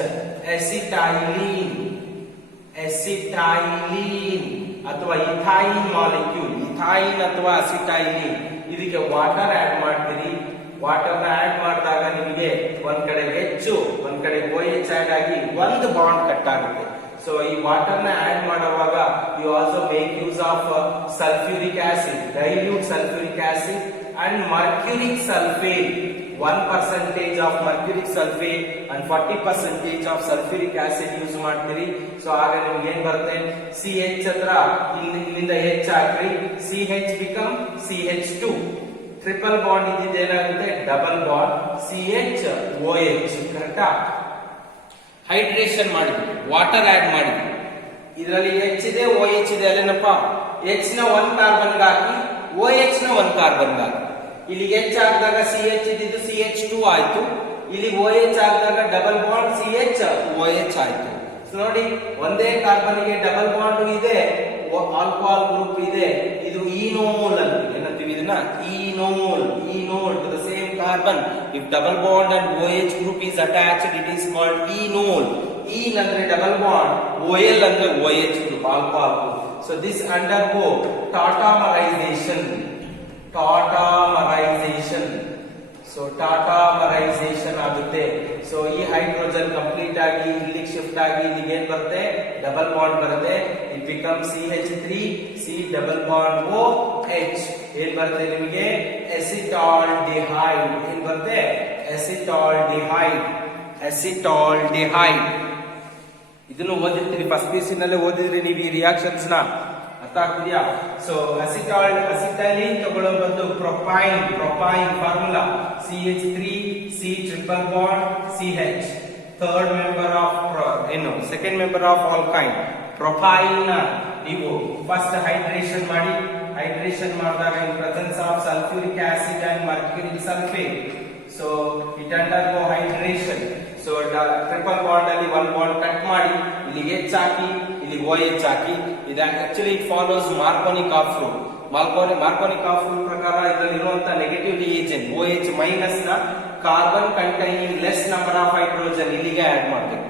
ಎಸಿಟೈಲೀನ್ ಅಥವಾ ಇಥೈನ್ ಮಾಲಿಕ್ಯೂಲ್, ಇಥೈನ್ ಅಥವಾ ಅಸಿಟೈಲಿನ್, ಇದಕ್ಕೆ ವಾಟರ್ ಆಡ್ ಮಾಡ್ತೀರಿ. ವಾಟರ್ ನ ಆಡ್ ಮಾಡಿದಾಗ ನಿಮಗೆ ಒಂದ್ ಕಡೆ ಹೆಚ್ಚು ಒಂದ್ ಕಡೆ OH ಆಡ್ ಆಗಿ ಒಂದು ಬಾಂಡ್ ಕಟ್ ಆಗುತ್ತೆ. ಸೊ ಈ ವಾಟರ್ ನ ಆಡ್ ಮಾಡುವಾಗ you also make use of sulphuric acid, dilute sulphuric acid and mercuric sulphate. 1% of mercuric sulfate and 40% of sulfuric acid use ಮಾಡ್ತೀರಿ. ಸೊ ಆಗ ನಿಮ್ಗೆ ಏನ್ ಬರುತ್ತೆ, CH ಹತ್ರ ಇಲ್ಲಿಂದ H ಹಾಕ್ರಿ, CH become CH2. Triple bond ಇದೇನಾಗುತ್ತೆ, ಡಬಲ್ ಬಾಂಡ್ CH-OH. ಕರೆಕ್ಟಾ. ಹೈಡ್ರೇಷನ್ ಮಾಡಿದ್ವಿ, ವಾಟರ್ ಆಡ್ ಮಾಡಿದ್ವಿ. ಇದರಲ್ಲಿ H ಇದೆ, OH ಇದೆ. ಅಲ್ಲೇನಪ್ಪ, H ನ ಒಂದು ಕಾರ್ಬನ್ ಹಾಕಿ OH ನ ಒಂದು ಕಾರ್ಬನ್ ಹಾಕಿ. ಇಲ್ಲಿ H ಹಾಕಿದಾಗ CH ಇದ್ದಿದ್ದು CH2 ಆಯ್ತು. ಇಲ್ಲಿ OH ಹಾಕಿದಾಗ ಡಬಲ್ ಬಾಂಡ್ CH-OH ಆಯ್ತು. ನೋಡಿ, ಒಂದೇ ಕಾರ್ಬನ್ ಗೆ ಡಬಲ್ ಬಾಂಡ್ ಇದೆ, ಆಲ್ಕೋಹಾಲ್ ಗ್ರೂಪ್ ಇದೆ. ಇದು ಈನೋಲ್ ಅಂತ ಏನಂತೀವಿ, ಇದನ್ನ ಈನೋಲ್ to the same carbon. If double bond and OH group is attached, it is called enol. En ಅಂದ್ರೆ double bond, OL ಅಂದ್ರೆ OH group, alcohol group. So this undergo tautomerization. So tautomerisation ಆಗುತ್ತೆ. So ಈ hydrogen complete ಆಗಿ ಇಲ್ಲಿಗೆ shift ಆಗಿ ಇಲ್ಲಿಗೆ ಏನ್ ಬರುತ್ತೆ, ಡಬಲ್ ಬಾಂಡ್ ಬರುತ್ತೆ. It become CH3C double bond OH. ಏನ್ ಬರುತ್ತೆ ನಿಮಗೆ, ಎಸಿಟಾಲ್ಡಿಹೈಡ್. ಏನ್ ಬರುತ್ತೆ, ಎಸಿಟಾಲ್ಡಿಹೈಡ್. ಇದನ್ನು ಓದಿರ್ತೀರಿ, ಫಸ್ಟ್ PUC ನಲ್ಲೇ ಓದಿದ್ರಿ ನೀವು ಈ ರಿಯಾಕ್ಷನ್ಸ್ ನ. ಅರ್ಥ ಆಗ್ತಿದ್ಯಾ. ಸೊ ಅಸಿಟೈಲಿನ್ ತಗೊಳ್ಳೋ ಬದಲು propyne formula CH3C triple bond CH. Third member of second member of alkyne propyne ನೀವು ಫಸ್ಟ್ ಹೈಡ್ರೇಷನ್ ಮಾಡಿ. ಹೈಡ್ರೇಷನ್ ಮಾಡಿದಾಗ in presence of sulphuric acid and mercuric sulphate. So it undergo hydration. So triple bond ಅಲ್ಲಿ ಒಂದು bond cut ಮಾಡಿ ಇಲ್ಲಿ H ಹಾಕಿ ಇಲ್ಲಿ OH ಹಾಕಿ. ಇದು actually it follows Markovnikov rule. Markovnikov rule ಪ್ರಕಾರ ಇದರಲ್ಲಿರುವಂತ ನೆಗೆಟಿವ್ ರಿಏಜೆಂಟ್ OH ಮೈನಸ್ ನ carbon containing less number of hydrogen ಇಲ್ಲಿಗೆ ಆಡ್ ಮಾಡಬೇಕು.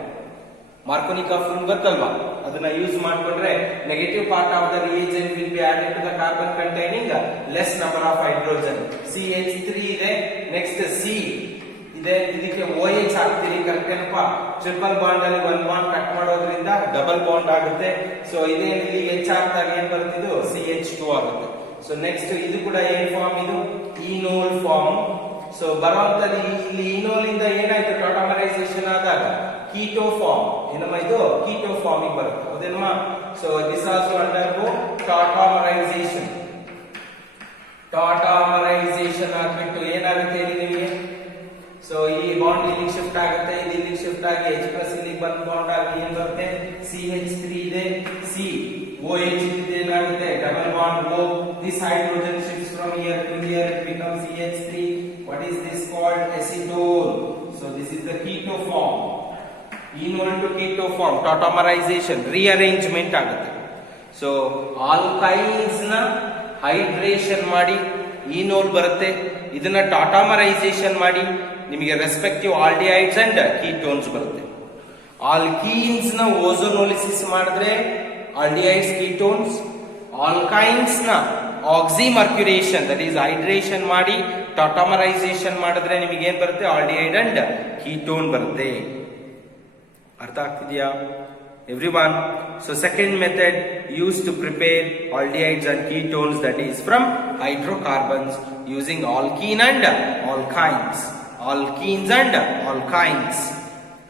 ಮಾರ್ಕೋನಿಕ್ ಆಫ್ ರೂಲ್ ಗೊತ್ತಲ್ವಾ, ಅದನ್ನ ಯೂಸ್ ಮಾಡ್ಕೊಂಡ್ರೆ negative part of the reagent will be added to the carbon containing less number of hydrogen. CH3 ಇದೆ, next C ಇದೆ, ಇದಕ್ಕೆ OH ಹಾಕ್ತೀರಿ. Correct ಏನಪ್ಪಾ, ಟ್ರಿಪಲ್ ಬಾಂಡ್ ಅಲ್ಲಿ ಒಂದು ಬಾಂಡ್ ಕಟ್ ಮಾಡೋದ್ರಿಂದ ಡಬಲ್ ಬಾಂಡ್ ಆಗುತ್ತೆ. ಸೊ ಇದೇ ಇಲ್ಲಿ H ಹಾಕಿದಾಗ ಏನ್ ಬರ್ತಿದ್ದು, CH2 ಆಗುತ್ತೆ. ಸೊ ನೆಕ್ಸ್ಟ್ ಇದು ಕೂಡ ಏನ್ ಫಾರ್ಮ್, ಇದು ಈನೋಲ್ ಫಾರ್ಮ್. ಸೊ ಬರುವಂತಲ್ಲಿ ಇಲ್ಲಿ ಈನೋಲ್ ಇಂದ ಏನಾಯ್ತು, ಟಾಟಾಮರೈಸೇಷನ್ ಆದಾಗ ಕೀಟೋ ಫಾರ್ಮ್. ಏನಮ್ಮ ಇದು ಕೀಟೋ ಫಾರ್ಮಿಗೆ ಬರುತ್ತೆ, ಹೌದೇನಮ್ಮ. So this also undergo tautomerisation. ಆಗ್ಬಿಟ್ಟು ಏನಾಗುತ್ತೆ ಇಲ್ಲಿ ನಿಮಗೆ, ಸೊ ಈ ಬಾಂಡ್ ಇಲ್ಲಿಗೆ ಶಿಫ್ಟ್ ಆಗುತ್ತೆ, ಇದು ಇಲ್ಲಿಗೆ ಶಿಫ್ಟ್ ಆಗಿ H ಪ್ಲಸ್ ಇಲ್ಲಿಗೆ ಬಂದು ಬಾಂಡ್ ಆಗಿ ಏನ್ ಬರುತ್ತೆ, CH3 ಇದೆ, C OH ಇದೆ, ಏನಾಗುತ್ತೆ double bond O. This hydrogen shifts from here to here, it becomes CH3. what is this called, acetone. So this is the keto form. enol to keto form, tautomerization, rearrangement ಆಗುತ್ತೆ. So alkynes ನ hydration ಮಾಡಿ ಈನೋಲ್ ಬರುತ್ತೆ. ಇದನ್ನ ಟಾಟಾಮರೈಸೇಷನ್ ಮಾಡಿ ನಿಮಗೆ respective aldehydes and ketones ಬರುತ್ತೆ. Alkenes ನ ಓಝೋನೋಲಿಸಿಸ್ ಮಾಡಿದ್ರೆ ಆಲ್ಡಿಹೈಡ್ಸ್ ಕೀಟೋನ್ಸ್, ಆಲ್ಕೈನ್ಸ್ ನ ಆಕ್ಸಿಮರ್ಕ್ಯುರೇಷನ್ ದಟ್ ಈಸ್ ಹೈಡ್ರೇಷನ್ ಮಾಡಿ ಟಾಟಾಮರೈಸೇಷನ್ ಮಾಡಿದ್ರೆ ನಿಮಗೆ ಏನ್ ಬರುತ್ತೆ, ಆಲ್ಡಿಹೈಡ್ ಅಂಡ್ ಕೀಟೋನ್ ಬರುತ್ತೆ. ಅರ್ಥ ಆಗ್ತಿದೆಯಾ everyone? So second method used to prepare aldehydes and ketones, that is from hydrocarbons using alkene and alkynes. Alkenes and alkynes.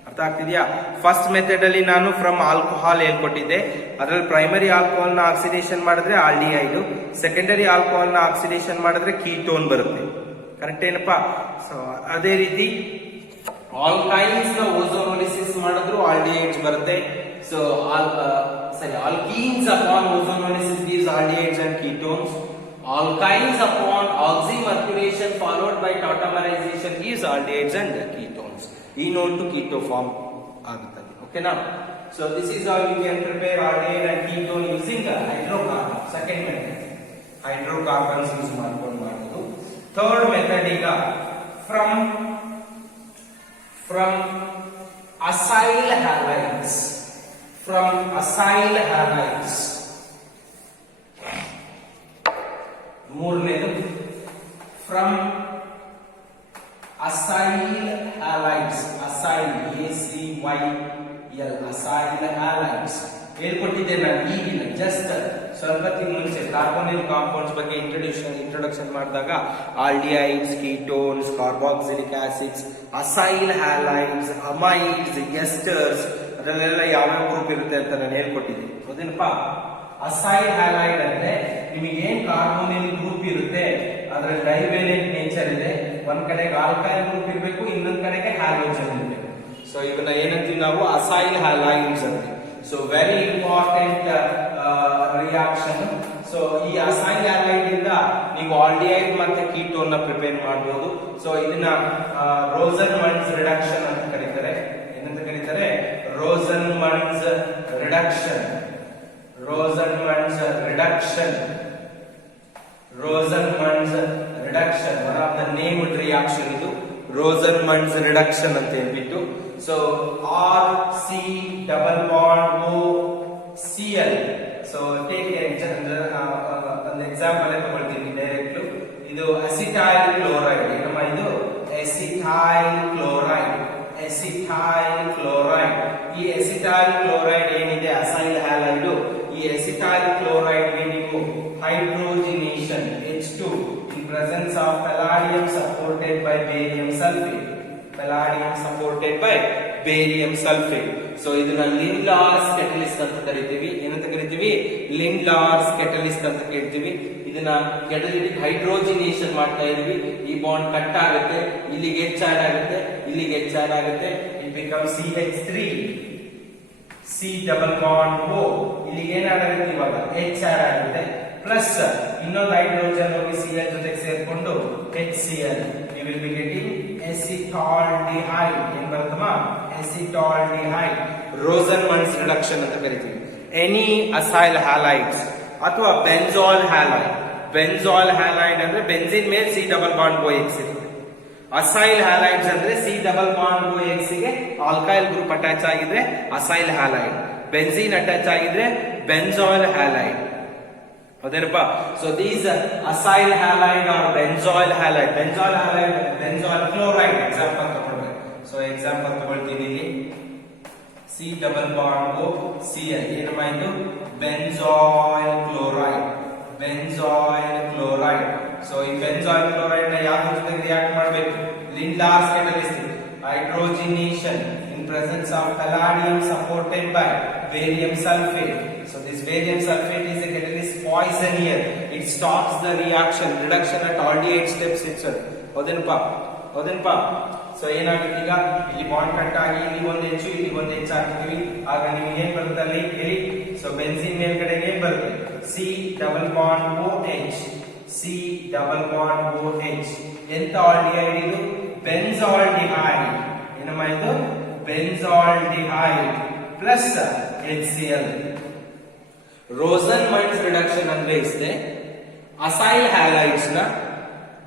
ಅರ್ಥ ಆಗ್ತಿದೆಯಾ? ಫಸ್ಟ್ ಮೆಥಡ್ ಅಲ್ಲಿ ನಾನು ಫ್ರಮ್ ಆಲ್ಕೋಹಾಲ್ ಹೇಳ್ಕೊಟ್ಟಿದ್ದೆ. ಅದರಲ್ಲಿ ಪ್ರೈಮರಿ ಆಲ್ಕೋಹಾಲ್ ನ ಆಕ್ಸಿಡೇಷನ್ ಮಾಡಿದ್ರೆ aldehyde, secondary alcohol ನ oxidation ಮಾಡಿದ್ರೆ ketone ಬರುತ್ತೆ. ಕರೆಕ್ಟ್ ಏನಪ್ಪಾ? ಸೊ ಅದೇ ರೀತಿ ಆಲ್ಕೈನ್ಸ್ ನ ಓಝೋನೋಲಿಸಿಸ್ ಮಾಡಿದ್ರು ಆಲ್ಡಿಹೈಡ್ಸ್ ಬರುತ್ತೆ. So alkenes upon ozonolysis gives aldehydes and ketones. Alkynes upon oxymercuration followed by tautomerization gives aldehydes and ketones. Enol to keto form aguತ್ತದೆ. Okay now. So this is how you can prepare aldehyde and ketone using hydrocarbon. Second method. Hydrocarbons use ಮಾಡ್ಕೊಂಡು ಮಾಡೋದು. Third method ಈಗ from acyl halides. From acyl halides. ಮೂರನೇದು from acyl halides. acyl ACYL acyl halides ಹೇಳ್ಕೊಟ್ಟಿದ್ದೆ ನಾನು ಈಗಿನ just ಸ್ವಲ್ಪ ತಿಂಗಳ ಮುಂಚೆ carbonyl compounds ಬಗ್ಗೆ ಇಂಟ್ರೊಡಕ್ಷನ್ ಮಾಡಿದಾಗ aldehydes, ketones, carboxylic acids, acyl halides, amides, esters ಅದರಲ್ಲೆಲ್ಲ ಯಾವ್ಯಾವ ಗ್ರೂಪ್ ಇರುತ್ತೆ ಅಂತ ನಾನು ಹೇಳ್ಕೊಟ್ಟಿದ್ದೆ. ಹೌದೇನಪ್ಪ? ಅಸೈಲ್ ಹ್ಯಾಲೈಡ್ ಅಂದ್ರೆ ನಿಮಗೆ ಏನ್ ಕಾರ್ಬೊನಿಲ್ ಗ್ರೂಪ್ ಇರುತ್ತೆ ಅದರ ಡೈವೇಲೆಂಟ್ ನೇಚರ್ ಇದೆ. ಒಂದ್ ಕಡೆಗೆ ಆಲ್ಕೈಲ್ ಗ್ರೂಪ್ ಇರಬೇಕು, ಇನ್ನೊಂದ್ ಕಡೆಗೆ ಹ್ಯಾಲೋಜನ್ ಇರಬೇಕು. ಸೊ ಇವನ್ನ ಏನಂತೀವಿ ನಾವು? ಅಸೈಲ್ ಹ್ಯಾಲೈಡ್ಸ್ ಅಂತೀವಿ. So very important reaction. So ಈ ಅಸೈಲ್ ಹ್ಯಾಲೈಡ್ ಇಂದ ನೀವು ಆಲ್ಡಿಹೈಡ್ ಮತ್ತೆ ಕೀಟೋನ್ ನ ಪ್ರಿಪೇರ್ ಮಾಡಬಹುದು. ಸೊ ಇದನ್ನ ರೋಸನ್ಮಂಡ್ಸ್ ರಿಡಕ್ಷನ್ ಅಂತ ಕರೀತಾರೆ. ಏನಂತ ಕರೀತಾರೆ? Rosenmund's reduction. Rosenmund's reduction. Rosenmund's reduction one of the named reaction ಇದು ರೋಸನ್ಮಂಡ್ಸ್ ರಿಡಕ್ಷನ್ ಅಂತ ಹೇಳ್ಬಿಟ್ಟು. So R C double bond O C L. So take ಒಂದು ಎಕ್ಸಾಂಪಲ್ ತಗೊಳ್ತೀನಿ ಡೈರೆಕ್ಟ್. ಇದು ಅಸಿಟೈಲ್ ಕ್ಲೋರೈಡ್. ಏನಮ್ಮ ಇದು? Acetyl chloride. Acetyl chloride. ಈ acetyl chloride ಏನಿದೆ ಅಸೈಲ್ ಹ್ಯಾಲೈಡ್, ಈ ಅಸಿಟೈಲ್ ಕ್ಲೋರೈಡ್ ಗೆ ನೀವು hydrogenation H2 in presence of palladium supported by barium sulfate. Palladium supported by barium sulfate. So ಇದನ್ನ ಲಿಂಡ್ಲಾರ್ಸ್ ಕೆಟಲಿಸ್ಟ್ ಅಂತ ಕರಿತೀವಿ. ಏನಂತ ಕರಿತೀವಿ? ಲಿಂಡ್ಲಾರ್ಸ್ ಕೆಟಲಿಸ್ಟ್ ಅಂತ ಕೇಳ್ತೀವಿ. ಇದನ್ನ ಕೆಟಲಿಟಿಕ್ ಹೈಡ್ರೋಜಿನೇಷನ್ ಮಾಡ್ತಾ ಇದೀವಿ. ಈ ಬಾಂಡ್ ಕಟ್ ಆಗುತ್ತೆ, ಇಲ್ಲಿಗೆ H ಆಡ್ ಆಗುತ್ತೆ, ಇಲ್ಲಿಗೆ H ಆಡ್ ಆಗುತ್ತೆ. It become CH3 C double bond O. ಇಲ್ಲಿಗೆ ಏನಾಗುತ್ತೆ? ಇವಾಗ H ಆಡ್ ಆಗುತ್ತೆ. ಪ್ಲಸ್ ಇನ್ನೊಂದು ಹೈಡ್ರೋಜನ್ ಹೋಗಿ Cl ಜೊತೆಗೆ ಸೇರ್ಕೊಂಡು HCl. You will be getting acetaldehyde. ಏನ್ ಬರುತ್ತಮ್ಮ? acetaldehyde. ರೋಸನ್ಮಂಡ್ಸ್ ರಿಡಕ್ಷನ್ ಅಂತ ಕರಿತೀವಿ. ಎನಿ ಅಸೈಲ್ ಹ್ಯಾಲೈಡ್ಸ್ ಅಥವಾ ಬೆಂಜಾಲ್ ಹ್ಯಾಲೈಡ್. ಬೆಂಜಾಲ್ ಹ್ಯಾಲೈಡ್ ಅಂದ್ರೆ ಬೆಂಜಿನ್ ಮೇಲೆ C ಡಬಲ್ ಬಾಂಡ್ OX ಇರುತ್ತೆ. ಅಸೈಲ್ ಹ್ಯಾಲೈಡ್ಸ್ ಅಂದ್ರೆ C ಡಬಲ್ ಬಾಂಡ್ OX ಗೆ ಆಲ್ಕೈಲ್ ಗ್ರೂಪ್ ಅಟ್ಯಾಚ್ ಆಗಿದ್ರೆ ಅಸೈಲ್ ಹ್ಯಾಲೈಡ್, ಬೆಂಜಿನ್ ಅಟ್ಯಾಚ್ ಆಗಿದ್ರೆ ಬೆಂಜಾಲ್ ಹ್ಯಾಲೈಡ್. ಹೌದೇನಪ್ಪ? So these acyl halide are benzal halide. Benzal halide, benzal chloride example ತಗೊಳ್ಬೇಕು. So example ತಗೊಳ್ತೀನಿ ಇಲ್ಲಿ C double bond O Cl. ಏನಮ್ಮ ಇದು? Benzal chloride. Benzal chloride. So ಈ benzal chloride ನ ಯಾವ ಜೊತೆಗೆ ರಿಯಾಕ್ಟ್ ಮಾಡಬೇಕು? Lindlar's catalyst. Hydrogenation in presence of palladium supported by barium sulfate. So this barium sulfate is a catalyst poison here. It stops the reaction, reduction at aldehyde steps itself. ಹೌದೇನಪ್ಪ? ಹೌದೇನಪ್ಪ? So ಏನಾಗುತ್ತೆ ಈಗ? ಇಲ್ಲಿ bond cut ಆಗಿ ಇಲ್ಲಿ ಒಂದು H ಇಲ್ಲಿ ಒಂದು H ಹಾಕ್ತೀವಿ. ಆಗ ನಿಮಗೆ ಏನ್ ಬರುತ್ತೆ ಅಲ್ಲಿ ಹೇಳಿ? ಸೊ ಬೆನ್ಸಿನ್ ಮೇಲ್ಗಡೆ ಏನ್ ಬರುತ್ತೆ? C double bond OH. C double bond OH. ಎಂತ ಆಲ್ಡಿಹೈಡ್ ಇದು? ಬೆಂಜಾಲ್ಡಿಹೈಡ್. ಏನಮ್ಮ ಇದು? Benzaldehyde plus HCl. Rosenmund's reduction ಅಂದ್ರೆ ಇಷ್ಟೇ. ಅಸೈಲ್ ಹ್ಯಾಲೈಡ್ಸ್ ನ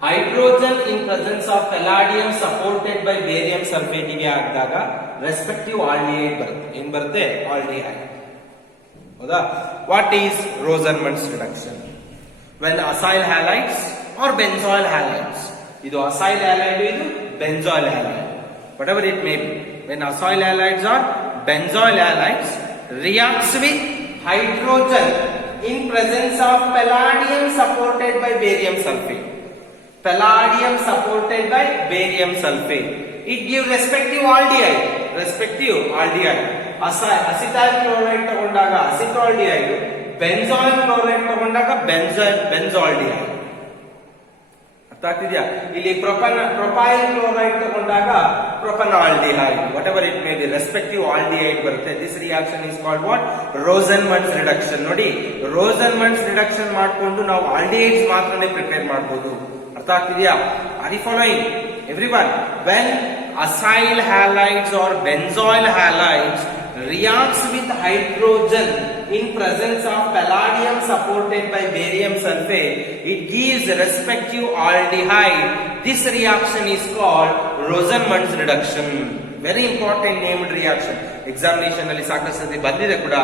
hydrogen in presence of palladium supported by barium sulphate ಗೆ ಹಾಕಿದಾಗ ರೆಸ್ಪೆಕ್ಟಿವ್ ಆಲ್ಡಿಹೈಡ್ ಬರುತ್ತೆ. ಏನ್ ಬರುತ್ತೆ? ಆಲ್ಡಿಹೈಡ್. ಹೌದಾ? What is Rosenmund's reduction? When acyl halides or benzoyl halides, ಇದು ಅಸೈಲ್ ಹ್ಯಾಲೈಡ್, ಇದು benzoyl halide, whatever it may be. When acyl halides or benzoyl halides reacts with hydrogen in presence of palladium supported by barium sulfate. Palladium supported by barium sulfate. It gives respective aldehyde. Respective aldehyde. Acetyl chloride ತಗೊಂಡಾಗ acetaldehyde, benzoyl chloride ತಗೊಂಡಾಗ benzaldehyde. ಅರ್ಥ ಆಗ್ತಿದ್ಯಾ? ಇಲ್ಲಿ propyl chloride ತಗೊಂಡಾಗ propanaldehyde, whatever it may be, respective aldehyde ಬರುತ್ತೆ. This reaction is called what? Rosenmund's reduction. ನೋಡಿ, Rosenmund's reduction ಮಾಡಿಕೊಂಡು ನಾವು ಆಲ್ಡಿಹೈಡ್ಸ್ ಮಾತ್ರನೇ ಪ್ರಿಪೇರ್ ಮಾಡಬಹುದು. ಅರ್ಥ ಆಗ್ತಿದ್ಯಾ? Are you following everyone? When acyl halides or benzoyl halides reacts with hydrogen in presence of palladium supported by barium sulfate, it gives respective aldehyde. This reaction is called Rosenmund's reduction. Very important named reaction. Examination ಅಲ್ಲಿ ಸಾಕಷ್ಟು ಬಂದಿದೆ ಕೂಡ.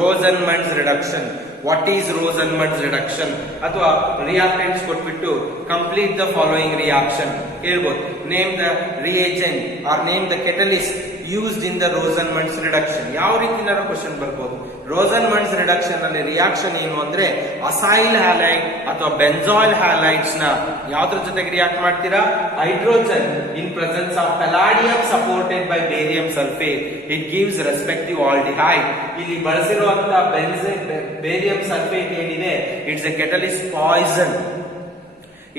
Rosenmund's reduction. What is Rosenmund's reduction? ಅಥವಾ reactants ಕೊಟ್ಬಿಟ್ಟು complete the following reaction ಹೇಳ್ಬೋದು. Name the reagent or name the catalyst used in the Rosenmund's reduction. ಯಾವ ರೀತಿನಾರ question ಬರ್ಬೋದು. Rosenmund's reduction ಅಲ್ಲಿ ರಿಯಾಕ್ಷನ್ ಏನು ಅಂದ್ರೆ ಅಸೈಲ್ ಹ್ಯಾಲೈಡ್ ಅಥವಾ ಬೆಂಜಾಯಿಲ್ ಹ್ಯಾಲೈಡ್ಸ್ ನ ಯಾವ್ದ್ರ ಜೊತೆಗೆ ರಿಯಾಕ್ಟ್ ಮಾಡ್ತೀರಾ? Hydrogen in presence of palladium supported by barium sulphate. It gives respective aldehyde. ಇಲ್ಲಿ ಬಳಸಿರುವಂತಹ ಬೇರಿಯಂ ಸಲ್ಫೇಟ್ ಏನಿದೆ, it's a catalyst poison.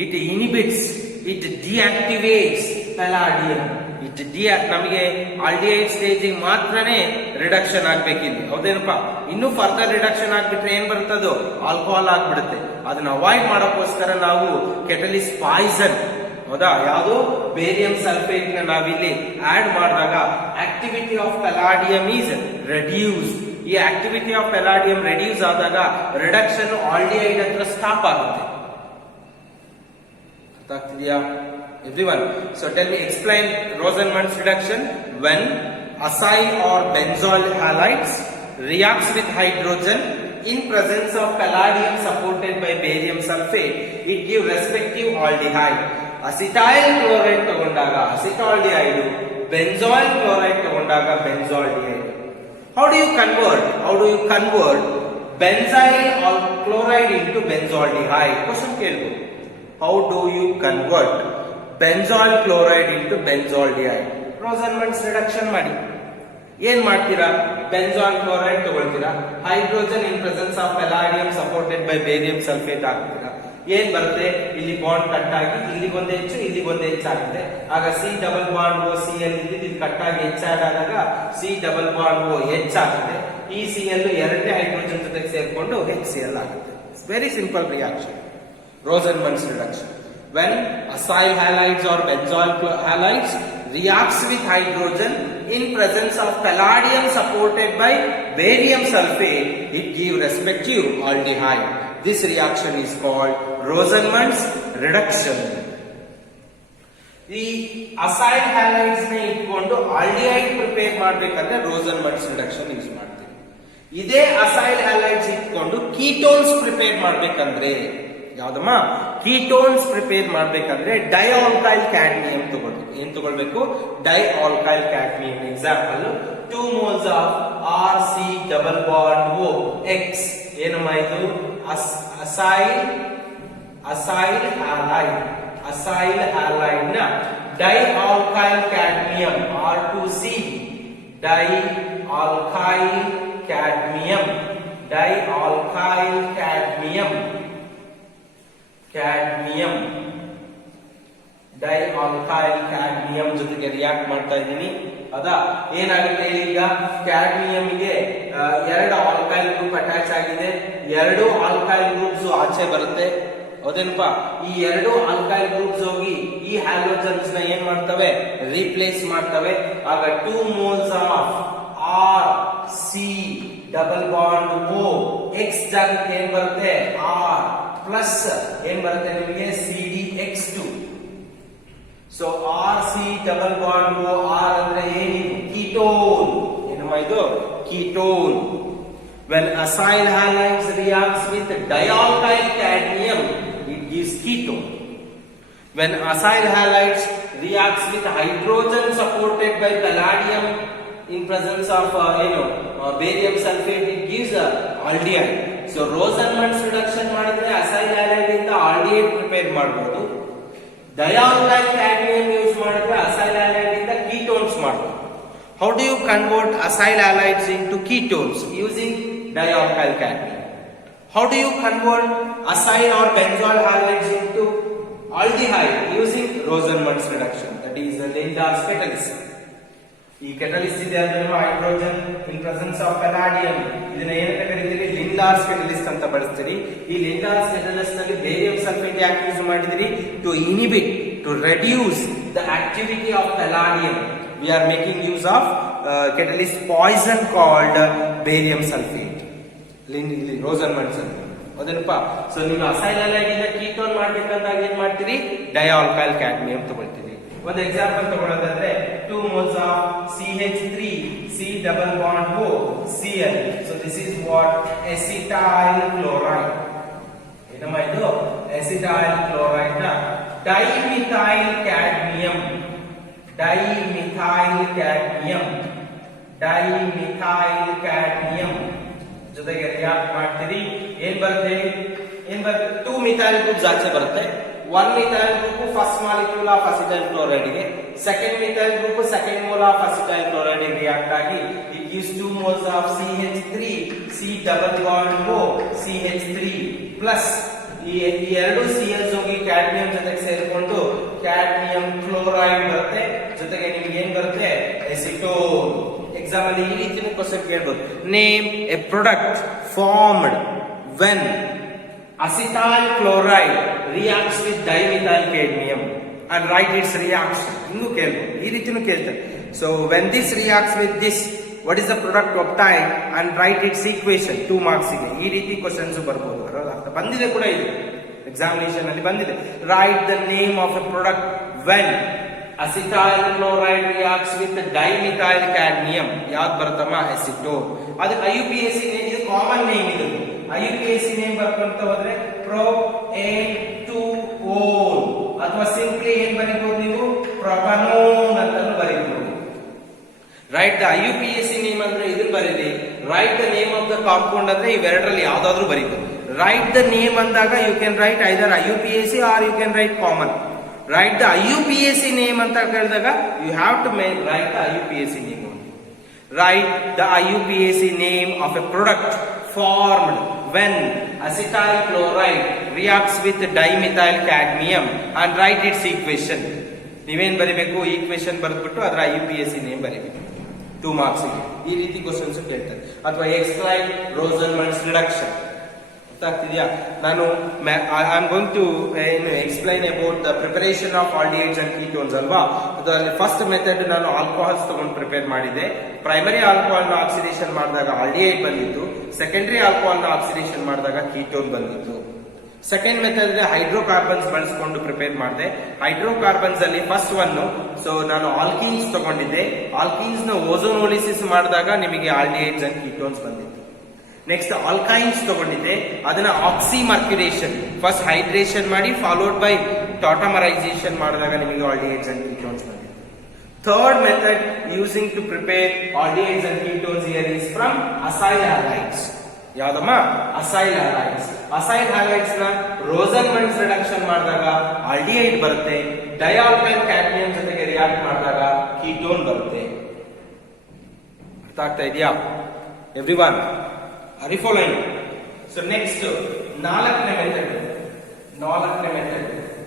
It inhibits, it deactivates palladium. ನಮಗೆ ಆಲ್ಡಿಹೈಡ್ ಸ್ಟೇಜ್ ಮಾತ್ರನೇ ರಿಡಕ್ಷನ್ ಆಗ್ಬೇಕಿಲ್ಲ, ಹೌದೇನಪ್ಪ? ಇನ್ನು ಫರ್ದರ್ ರಿಡಕ್ಷನ್ ಆಗ್ಬಿಟ್ರೆ ಏನ್ ಬರ್ತದೋ ಆಲ್ಕೋಹಾಲ್ ಆಗ್ಬಿಡುತ್ತೆ. ಅದನ್ನ ಅವಾಯ್ಡ್ ಮಾಡೋಕ್ಕೋಸ್ಕರ ನಾವು ಕೆಟಲಿಸ್ಟ್ ಪಾಯ್ಸನ್, ಹೌದಾ, ಯಾವುದು ಬೇರಿಯಂ ಸಲ್ಫೇಟ್ ನ ನಾವಿಲ್ಲಿ ಆಡ್ ಮಾಡಿದಾಗ ಆಕ್ಟಿವಿಟಿ ಆಫ್ ಪೆಲಾಡಿಯಂ ಈಸ್ ರೆಡ್ಯೂಸ್. ಈ ಆಕ್ಟಿವಿಟಿ ಆಫ್ ಪೆಲಾಡಿಯಂ ರೆಡ್ಯೂಸ್ ಆದಾಗ ರಿಡಕ್ಷನ್ ಆಲ್ಡಿಹೈಡ್ ಹತ್ರ ಸ್ಟಾಪ್ ಆಗುತ್ತೆ. ಗೊತ್ತಾಗ್ತಿದ್ಯಾ everyone? So tell me, explain Rosenmund's reduction. When acyl or benzoyl halides reacts with hydrogen in presence of palladium supported by barium sulfate, it gives respective aldehyde. Acetyl chloride ತಗೊಂಡಾಗ acetaldehyde, benzoyl chloride ತಗೊಂಡಾಗ benzaldehyde. How do you convert benzyl chloride into benzaldehyde? Question ಕೇಳ್ಬೋದು. How do you convert benzoyl chloride into benzaldehyde? Rosenmund's reduction ಮಾಡಿ ಏನ್ ಮಾಡ್ತೀರಾ? Benzoyl chloride ತಗೊಳ್ತೀರಾ, hydrogen in presence of palladium supported by barium sulphate ಹಾಕ್ತೀರಾ. ಏನ್ ಬರುತ್ತೆ? ಇಲ್ಲಿ bond cut ಆಗಿ ಇಲ್ಲಿಗೊಂದು ಹೆಚ್ಚು ಇಲ್ಲಿಗೊಂದು ಹೆಚ್ಚಾಗುತ್ತೆ. ಆಗ C double bond O C L ಇಲ್ಲಿ ಕಟ್ ಆಗಿ ಹೆಚ್ಚಾದಾಗ ಸಿ ಡಬಲ್ ಬಾಂಡ್ ಓ ಹೆಚ್ಚಾಗುತ್ತೆ. ಈ ಸಿ ಎಲ್ ಎರಡನೇ ಹೈಡ್ರೋಜನ್ ಜೊತೆಗೆ ಸೇರ್ಕೊಂಡು ಎಚ್ ಸಿ ಎಲ್ ಆಗುತ್ತೆ. Very simple reaction, Rosenmund's reduction. When acyl halides or benzoyl halides reacts with hydrogen in presence of palladium supported by barium sulfate, it gives respective aldehyde. This reaction is called Rosenmund's reduction. ಈ acyl halides ನ ಇಟ್ಕೊಂಡು aldehyde prepare ಮಾಡಬೇಕಂದ್ರೆ Rosenmund's reduction use ಮಾಡ್ತೀವಿ. ಇದೇ acyl halides ಇಟ್ಕೊಂಡು ketones prepare ಮಾಡಬೇಕಂದ್ರೆ ಯಾವ್ದಮ್ಮ? Ketones prepare ಮಾಡ್ಬೇಕಂದ್ರೆ ಡೈಆಲ್ಕೈಲ್ cadmium ತಗೊಳ್ಬೇಕು. ಏನ್ ತಗೊಳ್ಬೇಕು? ಡೈಆಲ್ಕೈಲ್ cadmium. Example 2 moles of RC double bond O X. ಏನಮ್ಮ ಇದು? ಅಸೈಲ್ ಹ್ಯಾಲೈಡ್ ನ ಡೈಆಲ್ಕೈಲ್ ಕ್ಯಾಡ್ಮಿಯಂ R2C. ಡೈಆಲ್ಕೈಲ್ ಕ್ಯಾಡ್ಮಿಯಂ ಡೈಆಲ್ಕೈಲ್ ಕ್ಯಾಡ್ಮಿಯಂ ಜೊತೆಗೆ ರಿಯಾಕ್ಟ್ ಮಾಡ್ತಾ ಇದ್ದೀನಿ. ಅದಾ ಏನಾಗುತ್ತೆ ಹೇಳಿ? ಈಗ ಕ್ಯಾಡ್ಮಿಯಂ ಗೆ ಎರಡು ಆಲ್ಕೈಲ್ ಗ್ರೂಪ್ ಅಟ್ಯಾಚ್ ಆಗಿದೆ, ಎರಡು ಆಲ್ಕೈಲ್ ಗ್ರೂಪ್ಸ್ ಆಚೆ ಬರುತ್ತೆ, ಹೌದೇನಪ್ಪ? ಈ ಎರಡು ಆಲ್ಕೈಲ್ ಗ್ರೂಪ್ಸ್ ಹೋಗಿ ಈ ಹ್ಯಾಲೋಜನ್ಸ್ ನ ಏನ್ ಮಾಡ್ತವೆ? ರೀಪ್ಲೇಸ್ ಮಾಡ್ತವೆ. ಆಗ 2 moles of R C double bond O X ಜಾಗಕ್ಕೆ ಏನ್ ಬರುತ್ತೆ? ಆರ್ ಪ್ಲಸ್ ಏನ್ ಬರುತ್ತೆ ನಿಮಗೆ CdX2. ಸೊ RC double bond O R ಅಂದ್ರೆ ಏನಿದು ಕೀಟೋನ್. ಏನಮ್ಮ ಇದು ketone. When acyl halides reacts with dialkyl cadmium, it gives ketone. When acyl halides reacts with hydrogen supported by palladium in presence of barium sulfate, it gives aldehyde. So Rosenmund's reduction ಮಾಡಿದ್ರೆ acyl halide ಇಂದ aldehyde prepare ಮಾಡಬಹುದು. Dialkyl cadmium use ಮಾಡಿದ್ರೆ acyl halide ಇಂದ ketones ಮಾಡಬಹುದು. How do you convert acyl halides into ketones? Using dialkyl cadmium. How do you convert acyl or benzoyl halides into aldehyde? Using Rosenmund's reduction. That is the Lindlar's catalyst. ಈ catalyst ಇದೆ ಅಂದ್ರೆ hydrogen in presence of palladium, ಇದನ್ನ ಏನಂತ ಕರೀತೀರಿ? Lindlar's catalyst ಅಂತ ಬಳಸ್ತೀರಿ. ಈ Lindlar's catalyst ನಲ್ಲಿ ಬೇರಿಯಂ ಸಲ್ಫೇಟ್ ಯಾಕೆ ಯೂಸ್ ಮಾಡಿದಿರಿ? To inhibit, to reduce the activity of palladium. We are making use of catalyst poison called barium sulfate. Rosenmund's ಅದನ್ನಪ್ಪ. ಸೊ ನೀವು ಅಸೈಲ್ ಹಲೈಡ್ ಇಂದ ಕೀಟೋನ್ ಮಾಡ್ಬೇಕಂದಾಗ ಏನ್ ಮಾಡ್ತೀರಿ? ಡಯಾಲ್ಕೈಲ್ ಕ್ಯಾಡ್ಮಿಯಂ ತಗೊಳ್ತೀರಿ. ಒಂದು ಎಕ್ಸಾಂಪಲ್ ತಗೊಳ್ಳೋದಾದ್ರೆ 2 moles of CH3 C double bond O Cl. So this is what acetyl chloride. ಏನಮ್ಮ ಇದು? acetyl chloride ನ dimethyl cadmium. dimethyl cadmium ಜೊತೆಗೆ ರಿಯಾಕ್ಟ್ ಮಾಡ್ತೀರಿ. ಏನ್ ಬರುತ್ತೆ? 2 ಮಿಥೈಲ್ ಗ್ರೂಪ್ಸ್ ಆಚೆ ಬರುತ್ತೆ. 1 methyl group first molecule of acetyl chloride ಗೆ, second methyl group second mole of acetyl chloride ಗೆ ರಿಯಾಕ್ಟ್ ಆಗಿ it gives 2 moles of CH3 C double bond O CH3 plus ಈ ಎರಡು CLs ಹೋಗಿ ಕ್ಯಾಡ್ಮಿಯಂ ಜೊತೆಗೆ ಸೇರಿಕೊಂಡು ಕ್ಯಾಡ್ಮಿಯಂ ಕ್ಲೋರೈಡ್ ಬರುತ್ತೆ. ಜೊತೆಗೆ ನಿಮಗೆ ಏನ್ ಬರುತ್ತೆ? ಎಸಿಟೋನ್. ಎಕ್ಸಾಮ್ ಅಲ್ಲಿ ಈ ರೀತಿಯ ಕ್ವಶನ್ ಕೇಳಬಹುದು. Name A product formed when acetyl chloride reacts with dimethyl cadmium and write its reaction. ಇನ್ನು ಕೇಳಬಹುದು, ಈ ರೀತಿನೂ ಕೇಳ್ತಾರೆ. So when this reacts with this, what is the product obtained and write its equation. 2 marks ಗೆ ಈ ರೀತಿ questions ಬರಬಹುದು. ಬಂದಿದೆ ಕೂಡ ಇದು ಎಕ್ಸಾಮಿನೇಷನ್ ಅಲ್ಲಿ ಬಂದಿದೆ. Right the name of A product when acetyl chloride reacts with dimethyl cadmium. ಯಾವ್ದು ಬರುತ್ತಮ್ಮ? ಎಸಿಟೋನ್. ಅದು IUPAC ನೇಮ್, ಇದು ಕಾಮನ್ ನೇಮ್. ಇದು IUPAC ನೇಮ್ ಬರ್ಕೊಂತ ಹೋದ್ರೆ propane2ol ಅಥವಾ ಸಿಂಪ್ಲಿ ಏನ್ ಬರೀಬಹುದು ನೀವು? ಪ್ರೊಪನೋನ್ ಅಂತ ಬರೀಬಹುದು. ರೈಟ್ ದ IUPAC ನೇಮ್ ಅಂದ್ರೆ ಇದನ್ನ ಬರೀರಿ. Write the name of the compound ಅಂದ್ರೆ ಇವೆರಡರಲ್ಲಿ ಯಾವ್ದಾದ್ರು ಬರೀಬಹುದು. ರೈಟ್ ದ ನೇಮ್ ಅಂದಾಗ you can write either IUPAC or you can write common. Write the IUPAC name ಅಂತ ಕೇಳಿದಾಗ you have to write the IUPAC name. Write the IUPAC name of A product formed when acetyl chloride reacts with dimethyl cadmium and write its equation. ನೀವೇನ್ ಬರೀಬೇಕು? Equation ಬರೆದ್ಬಿಟ್ಟು ಅದರ IUPAC name ಬರೀಬೇಕು. 2 marks ಗೆ ಈ ರೀತಿ questions ಕೇಳ್ತಾರೆ. ಅಥವಾ explain ರೋಸನ್ಮಂಡ್ಸ್ reduction. ಗೊತ್ತಾಗ್ತಿದ್ಯಾ? ನಾನು I am going to explain about the preparation of aldehydes and ketones ಅಲ್ವಾ. ಅದರಲ್ಲಿ ಫಸ್ಟ್ ಮೆಥಡ್ ನಾನು ಆಲ್ಕೋಹಾಲ್ಸ್ ತಗೊಂಡು ಪ್ರಿಪೇರ್ ಮಾಡಿದೆ. ಪ್ರೈಮರಿ ಆಲ್ಕೋಹಾಲ್ ನ ಆಕ್ಸಿಡೇಷನ್ ಮಾಡಿದಾಗ ಆಲ್ಡಿಹೈಡ್ ಬಂದಿತ್ತು. ಸೆಕೆಂಡರಿ ಆಲ್ಕೋಹಾಲ್ ನ ಆಕ್ಸಿಡೇಷನ್ ಮಾಡಿದಾಗ ಕೀಟೋನ್ ಬಂದಿತ್ತು. ಸೆಕೆಂಡ್ ಮೆಥಡ್ ಹೈಡ್ರೋಕಾರ್ಬನ್ಸ್ ಬಳಸಿಕೊಂಡು ಪ್ರಿಪೇರ್ ಮಾಡಿದೆ. ಹೈಡ್ರೋಕಾರ್ಬನ್ಸ್ ಅಲ್ಲಿ ಫಸ್ಟ್ ಒನ್, ಸೊ ನಾನು ಆಲ್ಕೀನ್ಸ್ ತಗೊಂಡಿದ್ದೆ. ಆಲ್ಕೀನ್ಸ್ ನ ಓಝೋನೋಲಿಸಿಸ್ ಮಾಡಿದಾಗ ನಿಮಗೆ ಆಲ್ಡಿಹೈಡ್ಸ್ ಅಂಡ್ ಕೀಟೋನ್ಸ್ ಬಂದಿತ್ತು. ನೆಕ್ಸ್ಟ್ ಆಲ್ಕೈನ್ಸ್ ತಗೊಂಡಿದ್ದೆ, ಅದನ್ನ ಆಕ್ಸಿಮರ್ಕ್ಯುರೇಷನ್ ಫಸ್ಟ್ ಹೈಡ್ರೇಷನ್ ಮಾಡಿ ಫಾಲೋಡ್ ಬೈ ಟಾಟಮರೈಸೇಷನ್ ಮಾಡಿದಾಗ ನಿಮಗೆ ಆಲ್ಡಿಹೈಡ್ಸ್ ಅಂಡ್ ಕೀಟೋನ್ಸ್ ಬಂದಿದೆ. Third method using to prepare aldehydes and ketones here is from acyl halides. ಯಾವ್ದಮ್ಮ? Acyl halides. ಅಸೈಲ್ ಹ್ಯಾಲೈಡ್ಸ್ ನ Rosenmund's reduction ಮಾಡಿದಾಗ ಆಲ್ಡಿಹೈಡ್ ಬರುತ್ತೆ. ಡಯಾಲ್ಕೈಲ್ ಕ್ಯಾಡ್ಮಿಯಂ ಜೊತೆಗೆ react ಮಾಡಿದಾಗ ಕೀಟೋನ್ ಬರುತ್ತೆ. ಅರ್ಥ ಆಗ್ತಾ ಇದೆಯಾ ಎವ್ರಿವನ್? ಅರಿಫೋಲೈನ್. ಸೊ ನೆಕ್ಸ್ಟ್ ನಾಲ್ಕನೇ ಮೆಥಡ್.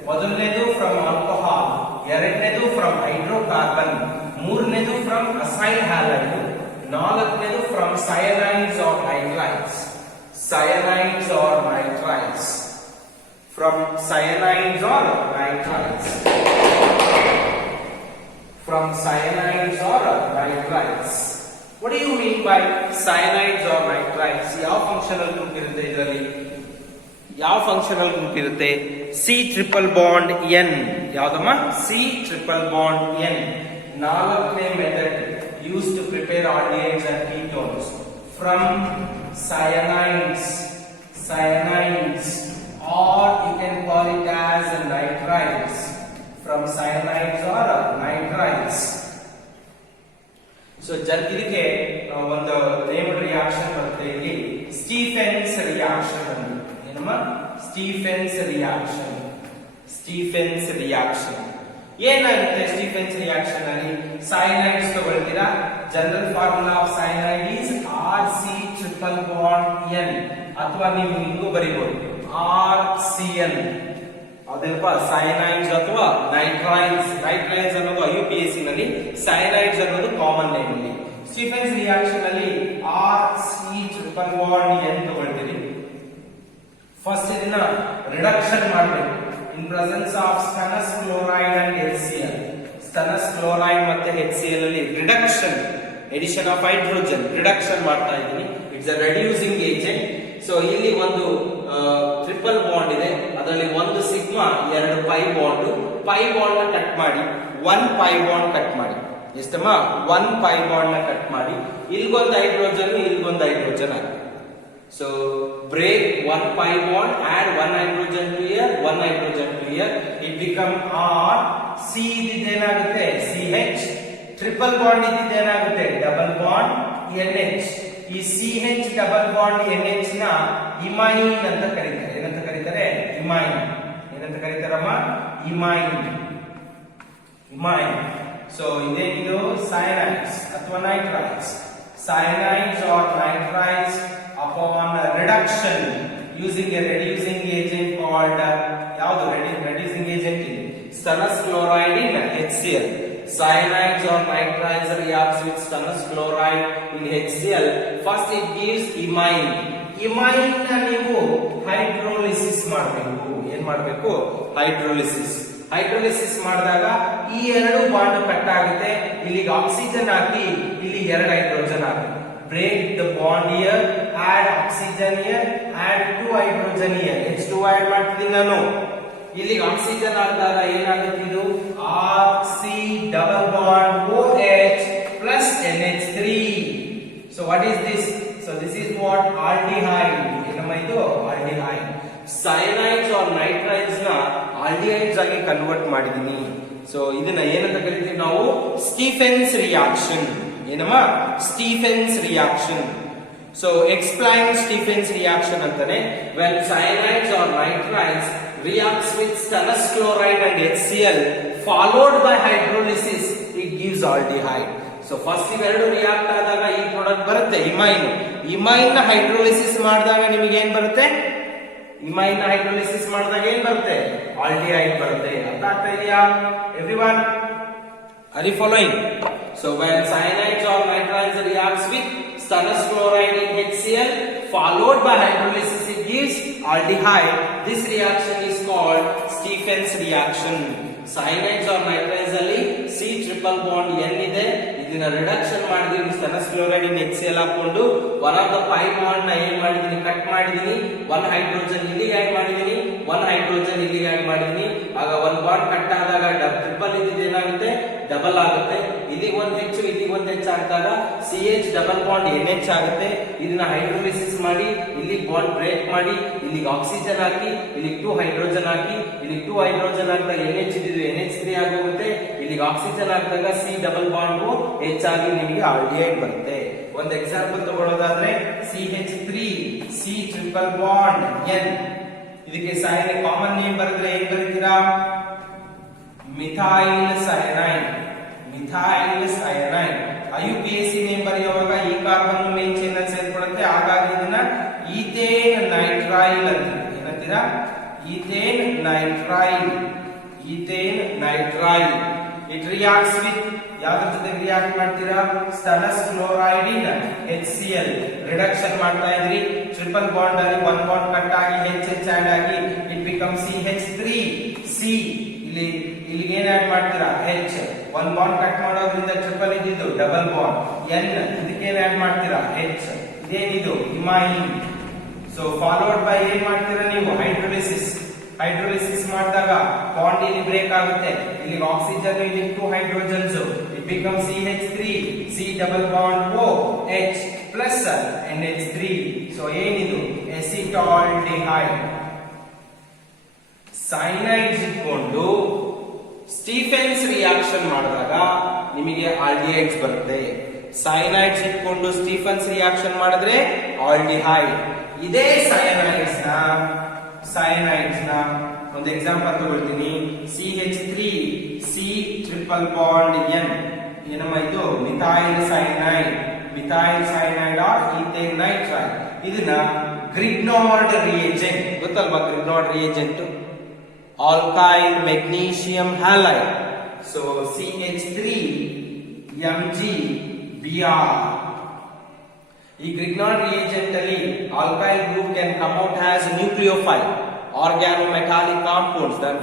ಮೊದಲನೇದು ಫ್ರಮ್ ಆಲ್ಕೋಹಾಲ್, ಎರಡನೇದು ಫ್ರಮ್ ಹೈಡ್ರೋಕಾರ್ಬನ್, ಮೂರನೇದು ಫ್ರಮ್ ಅಸೈಲ್ ಹ್ಯಾಲೈಡ್, ನಾಲ್ಕನೇದು from cyanides or nitrides. From cyanides or nitrites. What do you mean by cyanides or nitrites? ಯಾವ ಫಂಕ್ಷನಲ್ ಗ್ರೂಪ್ ಇರುತ್ತೆ ಇದರಲ್ಲಿ? ಯಾವ ಫಂಕ್ಷನಲ್ ಗ್ರೂಪ್ ಇರುತ್ತೆ? C triple bond N. ಯಾವ್ದಮ್ಮ? C triple bond N. ನಾಲ್ಕನೇ method use to prepare aldehydes and ketones from cyanides or you can call it as nitriles. From cyanides or nitriles. So ಇದಕ್ಕೆ ಒಂದು named reaction ಬರುತ್ತೆ ಇಲ್ಲಿ, ಸ್ಟೀಫೆನ್ಸ್ reaction ಅಂತ. ಏನಮ್ಮ? Stephen's reaction. ಏನಾಗುತ್ತೆ Stephen's reaction ಅಲ್ಲಿ? Cyanides ತಗೊಳ್ತೀರಾ. General formula of cyanide is RC∼N, ಅಥವಾ ನೀವು ಹಿಂಗೂ ಬರೀಬಹುದು RCl. ಅದೇನಪ್ಪ? ಸೈನೈಡ್ಸ್ ಅಥವಾ ನೈಟ್ರೈಲ್ಸ್. ನೈಟ್ರೈಲ್ಸ್ ಅನ್ನೋದು IUPAC ನಲ್ಲಿ, ಸೈನೈಡ್ಸ್ ಅನ್ನೋದು ಕಾಮನ್ ನೇಮ್ ಅಲ್ಲಿ. ಸ್ಟೀಫೆನ್ಸ್ ರಿಯಾಕ್ಷನ್ ಅಲ್ಲಿ RC∼N ತಗೊಳ್ತೀರಿ. ಫಸ್ಟ್ ಇದನ್ನ ರಿಡಕ್ಷನ್ ಮಾಡಬೇಕು in presence of stannous chloride and HCl. Stannous chloride ಮತ್ತೆ HCl ಅಲ್ಲಿ reduction, addition of hydrogen, reduction ಮಾಡ್ತಾ ಇದ್ದೀನಿ. It's a reducing agent. ಸೊ ಇಲ್ಲಿ ಒಂದು ಟ್ರಿಪಲ್ ಬಾಂಡ್ ಇದೆ, ಅದರಲ್ಲಿ ಒಂದು ಸಿಗ್ಮಾ, ಎರಡು ಪೈ ಬಾಂಡ್. ಪೈ ಬಾಂಡ್ ನ ಕಟ್ ಮಾಡಿ, 1 ಪೈ ಬಾಂಡ್ ಕಟ್ ಮಾಡಿ. ಎಷ್ಟಮ್ಮ? 1 ಪೈ ಬಾಂಡ್ ನ ಕಟ್ ಮಾಡಿ, ಇಲ್ಗೊಂದು ಹೈಡ್ರೋಜನ್, ಇಲ್ಗೊಂದು ಹೈಡ್ರೋಜನ್ ಆಗುತ್ತೆ. So break 1 pi bond, add 1 hydrogen to here, 1 hydrogen to here, it become R. C ಇದೇನಾಗುತ್ತೆ? CH. ಟ್ರಿಪಲ್ ಬಾಂಡ್ ಇದೇನಾಗುತ್ತೆ? Double bond NH. ಈ CH ಡಬಲ್ ಬಾಂಡ್ NH ನ ಇಮೈನ್ ಅಂತ ಕರೀತಾರೆ. ಏನಂತ ಕರೀತಾರೆ? ಇಮೈನ್. ಏನಂತ ಕರೀತಾರಮ್ಮ? ಇಮೈನ್. ಸೊ ಇದೇನಿದು? ಸೈನೈಡ್ಸ್ ಅಥವಾ ನೈಟ್ರೈಲ್ಸ್. Cyanides or nitriles upon reduction using a reducing agent called ಯಾವುದು? reducing agent ಇದೆ, stannous chloride in HCl. Cyanides or nitriles reacts with stannous chloride in HCl. First it gives imine. Imine ನ ನೀವು hydrolysis ಮಾಡಬೇಕು. ಏನ್ ಮಾಡಬೇಕು? Hydrolysis ಮಾಡಿದಾಗ ಈ ಎರಡು ಬಾಂಡ್ ಕಟ್ ಆಗುತ್ತೆ. ಇಲ್ಲಿಗೆ ಆಕ್ಸಿಜನ್ ಹಾಕಿ, ಇಲ್ಲಿ ಎರಡು ಹೈಡ್ರೋಜನ್ ಆಗುತ್ತೆ. Break the bond here, add oxygen here, add 2 hydrogen here. H2 add ಮಾಡ್ತಿದ್ದೀನಿ ನಾನು. ಇಲ್ಲಿಗೆ ಆಕ್ಸಿಜನ್ ಹಾಕಿದಾಗ ಏನಾಗುತ್ತೆ? ಇದು RC double bond OH plus NH3. So what is this? So this is what? aldehyde. ಏನಮ್ಮ ಇದು? aldehyde. Cyanides or nitriles ನ aldehydes ಆಗಿ ಕನ್ವರ್ಟ್ ಮಾಡಿದೀನಿ. ಸೊ ಇದನ್ನ ಏನಂತ ಕರಿತೀವಿ ನಾವು? ಸ್ಟೀಫೆನ್ಸ್ ರಿಯಾಕ್ಷನ್. ಏನಮ್ಮ? Stephen's reaction. So explain ಸ್ಟೀಫೆನ್ಸ್ reaction ಅಂತಾನೆ. When cyanides or nitriles reacts with stannous chloride and HCl followed by hydrolysis, it gives aldehyde. So first ಇವೆರಡು ರಿಯಾಕ್ಟ್ ಆದಾಗ ಈ ಪ್ರಾಡಕ್ಟ್ ಬರುತ್ತೆ, ಇಮೈನ್. ಇಮೈನ್ ನ ಹೈಡ್ರೋಲಿಸಿಸ್ ಮಾಡಿದಾಗ ನಿಮಗೆ ಏನ್ ಬರುತ್ತೆ? ಇಮೈನ್ ಹೈಡ್ರೋಲಿಸಿಸ್ ಮಾಡಿದಾಗ ಏನ್ ಬರುತ್ತೆ? ಆಲ್ಡಿಹೈಡ್ ಬರುತ್ತೆ. ಅರ್ಥ ಆಗ್ತಾ ಇದೆಯಾ everyone? Are you following? So when cyanides or nitriles reacts with stannous chloride in HCl followed by hydrolysis, it gives aldehyde. This reaction is called Stephen's reaction. Cyanides or nitriles ಅಲ್ಲಿ C triple bond N ಇದೆ, ಇದನ್ನ reduction ಮಾಡಿದೀನಿ stannous chloride in HCl ಹಾಕೊಂಡು. One of the pi bond ನ ಏನ್ ಮಾಡಿದೀನಿ? Cut ಮಾಡಿದೀನಿ. 1 hydrogen ಇಲ್ಲಿಗೆ ಆಡ್ ಮಾಡಿದೀನಿ, 1 ಹೈಡ್ರೋಜನ್ ಇಲ್ಲಿಗೆ ಆಡ್ ಮಾಡಿದೀನಿ. ಆಗ 1 ಬಾಂಡ್ ಕಟ್ ಆದಾಗ ಟ್ರಿಪಲ್ ಇದ್ದಿದ್ದು ಏನಾಗುತ್ತೆ? ಡಬಲ್ ಆಗುತ್ತೆ. ಇಲ್ಲಿಗೆ ಒಂದು ಹೆಚ್ಚು, ಇಲ್ಲಿಗೆ ಒಂದು ಹೆಚ್ಚು ಹಾಕಿದಾಗ CH ಡಬಲ್ ಬಾಂಡ್ NH ಆಗುತ್ತೆ. ಇದನ್ನ ಹೈಡ್ರೋಲಿಸಿಸ್ ಮಾಡಿ, ಇಲ್ಲಿ ಬಾಂಡ್ ಬ್ರೇಕ್ ಮಾಡಿ, ಇಲ್ಲಿಗೆ ಆಕ್ಸಿಜನ್ ಹಾಕಿ, ಇಲ್ಲಿಗೆ 2 ಹೈಡ್ರೋಜನ್ ಹಾಕಿ, ಇಲ್ಲಿಗೆ 2 ಹೈಡ್ರೋಜನ್ ಹಾಕಿದಾಗ NH ಇದ್ದು NH3 ಆಗೋಗುತ್ತೆ. ಇಲ್ಲಿಗೆ ಆಕ್ಸಿಜನ್ ಹಾಕಿದಾಗ C ಡಬಲ್ ಬಾಂಡ್ ಹೆಚ್ಚಾಗಿ ನಿಮಗೆ ಆಲ್ಡಿಹೈಡ್ ಬರುತ್ತೆ. ಒಂದು ಎಕ್ಸಾಂಪಲ್ ತಗೊಳ್ಳೋದಾದ್ರೆ CH3 C triple bond N. ಇದಕ್ಕೆ ಸೈನ್ ಕಾಮನ್ ನೇಮ್ ಬರೆದ್ರೆ ಏನ್ ಬರೀತೀರಾ? Methyl cyanide. IUPAC ನೇಮ್ ಬರೆಯುವಾಗ ಈ ಕಾರ್ಬನ್ ಮೇನ್ ಚೈನ್ ಅಲ್ಲಿ ಸೇರ್ಕೊಳ್ಳುತ್ತೆ. ಹಾಗಾಗಿ ಇದನ್ನ ಈಥೇನ್ ನೈಟ್ರೈಲ್ ಅಂತ ಏನಂತೀರಾ? ಈಥೇನ್ ನೈಟ್ರೈಲ್. ಇಟ್ ರಿಯಾಕ್ಟ್ಸ್ ವಿತ್ ಯಾವ್ದ್ರ ಜೊತೆ ರಿಯಾಕ್ಟ್ ಮಾಡ್ತೀರಾ? ಸ್ಟನಸ್ ಕ್ಲೋರೈಡ್ ಇನ್ HCl. ರಿಡಕ್ಷನ್ ಮಾಡ್ತಾ ಇದ್ರಿ. ಟ್ರಿಪಲ್ ಬಾಂಡ್ ಅಲ್ಲಿ 1 ಬಾಂಡ್ ಕಟ್ ಆಗಿ HH ಆಡ್ ಆಗಿ ಇಟ್ ಬಿಕಮ್ CH3 C. ಇಲ್ಲಿಗೆ ಏನ್ ಆಡ್ ಮಾಡ್ತೀರಾ? H. 1 ಬಾಂಡ್ ಕಟ್ ಮಾಡೋದ್ರಿಂದ ಟ್ರಿಪಲ್ ಇದ್ದಿದ್ದು ಡಬಲ್ ಬಾಂಡ್ N. ಇದಕ್ಕೆ ಏನ್ ಆಡ್ ಮಾಡ್ತೀರಾ? H. ಇದೇನಿದು? ಇಮೈನ್. ಸೊ ಫಾಲೋಡ್ ಬೈ ಏನ್ ಮಾಡ್ತೀರಾ ನೀವು ಹೈಡ್ರೋಲಿಸಿಸ್ ಮಾಡಿದಾಗ ಬಾಂಡ್ ಇಲ್ಲಿ ಬ್ರೇಕ್ ಆಗುತ್ತೆ, ಇಲ್ಲಿ ಆಕ್ಸಿಜನ್ ಇಲ್ಲಿ 2 hydrogens, it become CH3 C double bond O H plus NH3. So ಏನಿದು ಎಸಿಟಾಲ್ಡಿಹೈಡ್. ಸೈನೈಡ್ಸ್ ಇಟ್ಕೊಂಡು ಸ್ಟೀಫೆನ್ಸ್ ರಿಯಾಕ್ಷನ್ ಮಾಡಿದಾಗ ನಿಮಗೆ ಆಲ್ಡಿಹೈಡ್ಸ್ ಬರುತ್ತೆ. ಸೈನೈಡ್ಸ್ ಇಟ್ಕೊಂಡು ಸ್ಟೀಫೆನ್ಸ್ ರಿಯಾಕ್ಷನ್ ಮಾಡಿದ್ರೆ ಆಲ್ಡಿಹೈಡ್. ಇದೇ ಸೈನೈಡ್ಸ್ ನ ಒಂದು ಎಕ್ಸಾಂಪಲ್ ತಗೊಳ್ತೀನಿ. CH3 C triple bond N ಏನಮ್ಮ ಇದು methyl cyanide or ethane nitride. ಇದನ್ನ ಗ್ರಿಗ್ನಾರ್ಡ್ ರಿಯೇಜೆಂಟ್ ಗೊತ್ತಲ್ವಾ? Grignard reagent alkyl magnesium halide. So CH3 MgBr. ಈ ಗ್ರಿಗ್ನಾರ್ಡ್ ರಿಯೇಜೆಂಟ್ ಅಲ್ಲಿ alkyl group can come out as nucleophile organometallic compounds. then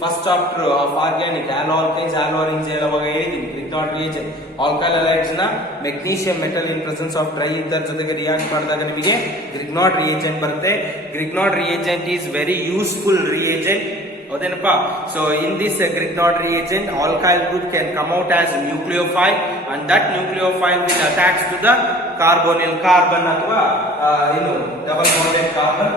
first chapter of organic alkynes alorines ಹೇಳುವಾಗ ಹೇಳಿದೀನಿ Grignard reagent alkyl halides ನ magnesium metal in presence of dry ether ಜೊತೆಗೆ react ಮಾಡಿದಾಗ ನಿಮಗೆ Grignard reagent ಬರುತ್ತೆ. Grignard reagent is very useful reagent, ಹೌದೇನಪ್ಪ? So in this Grignard reagent alkyl group can come out as nucleophile and that nucleophile will attach to the carbonyl carbon ಅಥವಾ ಏನು double bonded carbon.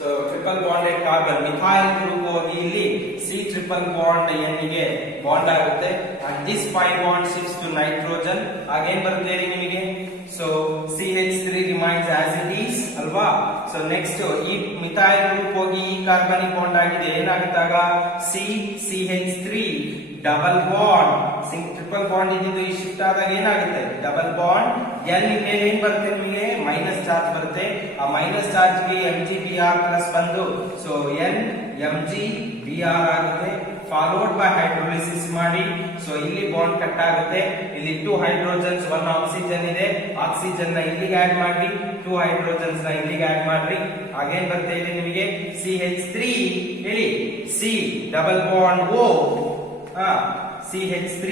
So triple bonded carbon methyl group ಹೋಗಿ ಇಲ್ಲಿ C triple bond N ಗೆ bond ಆಗುತ್ತೆ and this pi bond shifts to nitrogen. ಆಗೇನ್ ಬರುತ್ತೆ ನಿಮಗೆ? So CH3 remains as it is ಅಲ್ವಾ? So next ಈ ಮಿಥೈಲ್ ಗ್ರೂಪ್ ಹೋಗಿ ಈ ಕಾರ್ಬನಿಕ್ ಬಾಂಡ್ ಆಗಿದೆ, ಏನಾಗುತ್ತಾಗ CH3 double bond triple bond ಇದ್ದಿದ್ದು ಈ ಶಿಫ್ಟ್ ಆದಾಗ ಏನಾಗುತ್ತೆ? ಡಬಲ್ ಬಾಂಡ್ N ಮೇಲೆ ಏನ್ ಬರುತ್ತೆ ನಿಮಗೆ? ಮೈನಸ್ ಚಾರ್ಜ್ ಬರುತ್ತೆ. ಆ ಮೈನಸ್ ಚಾರ್ಜ್ ಗೆ MgBr ಪ್ಲಸ್ ಬಂದು ಸೊ N MgBr ಆಗುತ್ತೆ. ಫಾಲೋಡ್ ಬೈ ಹೈಡ್ರೋಲಿಸಿಸ್ ಮಾಡಿ ಸೊ ಇಲ್ಲಿ ಬಾಂಡ್ ಕಟ್ ಆಗುತ್ತೆ. ಇಲ್ಲಿ 2 ಹೈಡ್ರೋಜನ್ಸ್ 1 ಆಕ್ಸಿಜನ್ ಇದೆ, ಆಕ್ಸಿಜನ್ ನ ಇಲ್ಲಿಗೆ ಆಡ್ ಮಾಡಿ 2 ಹೈಡ್ರೋಜನ್ಸ್ ನ ಇಲ್ಲಿಗೆ ಆಡ್ ಮಾಡ್ರಿ. ಆಗೇನ್ ಬರುತ್ತೆ ಇಲ್ಲಿ ನಿಮಗೆ? CH3 ಹೇಳಿ C double bond O CH3.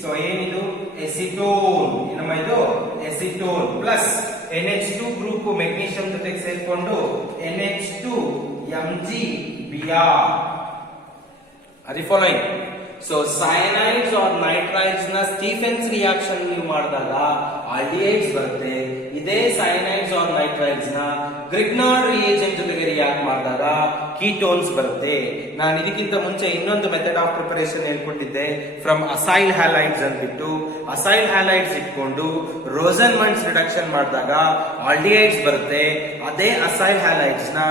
So ಏನಿದು? ಎಸಿಟೋನ್. ಏನಮ್ಮ ಇದು? ಎಸಿಟೋನ್ ಪ್ಲಸ್ NH2 ಗ್ರೂಪ್ ಮೆಗ್ನೀಷಿಯಂ ಜೊತೆಗೆ ಸೇರ್ಕೊಂಡು NH2 MgBr. Are you following? So cyanides or nitrides ನ ಸ್ಟೀಫೆನ್ಸ್ ರಿಯಾಕ್ಷನ್ ನೀವು ಮಾಡಿದಾಗ ಆಲ್ಡಿಹೈಡ್ಸ್ ಬರುತ್ತೆ. ಇದೇ cyanides or nitrides ನ ಗ್ರಿಗ್ನಾರ್ಡ್ ರಿಯೇಜೆಂಟ್ ಜೊತೆಗೆ ರಿಯಾಕ್ಟ್ ಮಾಡಿದಾಗ ಕೀಟೋನ್ಸ್ ಬರುತ್ತೆ. ನಾನು ಇದಕ್ಕಿಂತ ಮುಂಚೆ ಇನ್ನೊಂದು ಮೆಥಡ್ ಆಫ್ ಪ್ರಿಪರೇಷನ್ ಹೇಳ್ಕೊಟ್ಟಿದ್ದೆ, ಫ್ರಮ್ ಅಸೈಲ್ ಹ್ಯಾಲೈಡ್ಸ್ ಅಂದ್ಬಿಟ್ಟು. ಅಸೈಲ್ ಹ್ಯಾಲೈಡ್ಸ್ ಇಟ್ಕೊಂಡು ರೋಸನ್ಮಂಡ್ಸ್ ರಿಡಕ್ಷನ್ ಮಾಡಿದಾಗ ಆಲ್ಡಿಹೈಡ್ಸ್ ಬರುತ್ತೆ. ಅದೇ ಅಸೈಲ್ ಹ್ಯಾಲೈಡ್ಸ್ ನ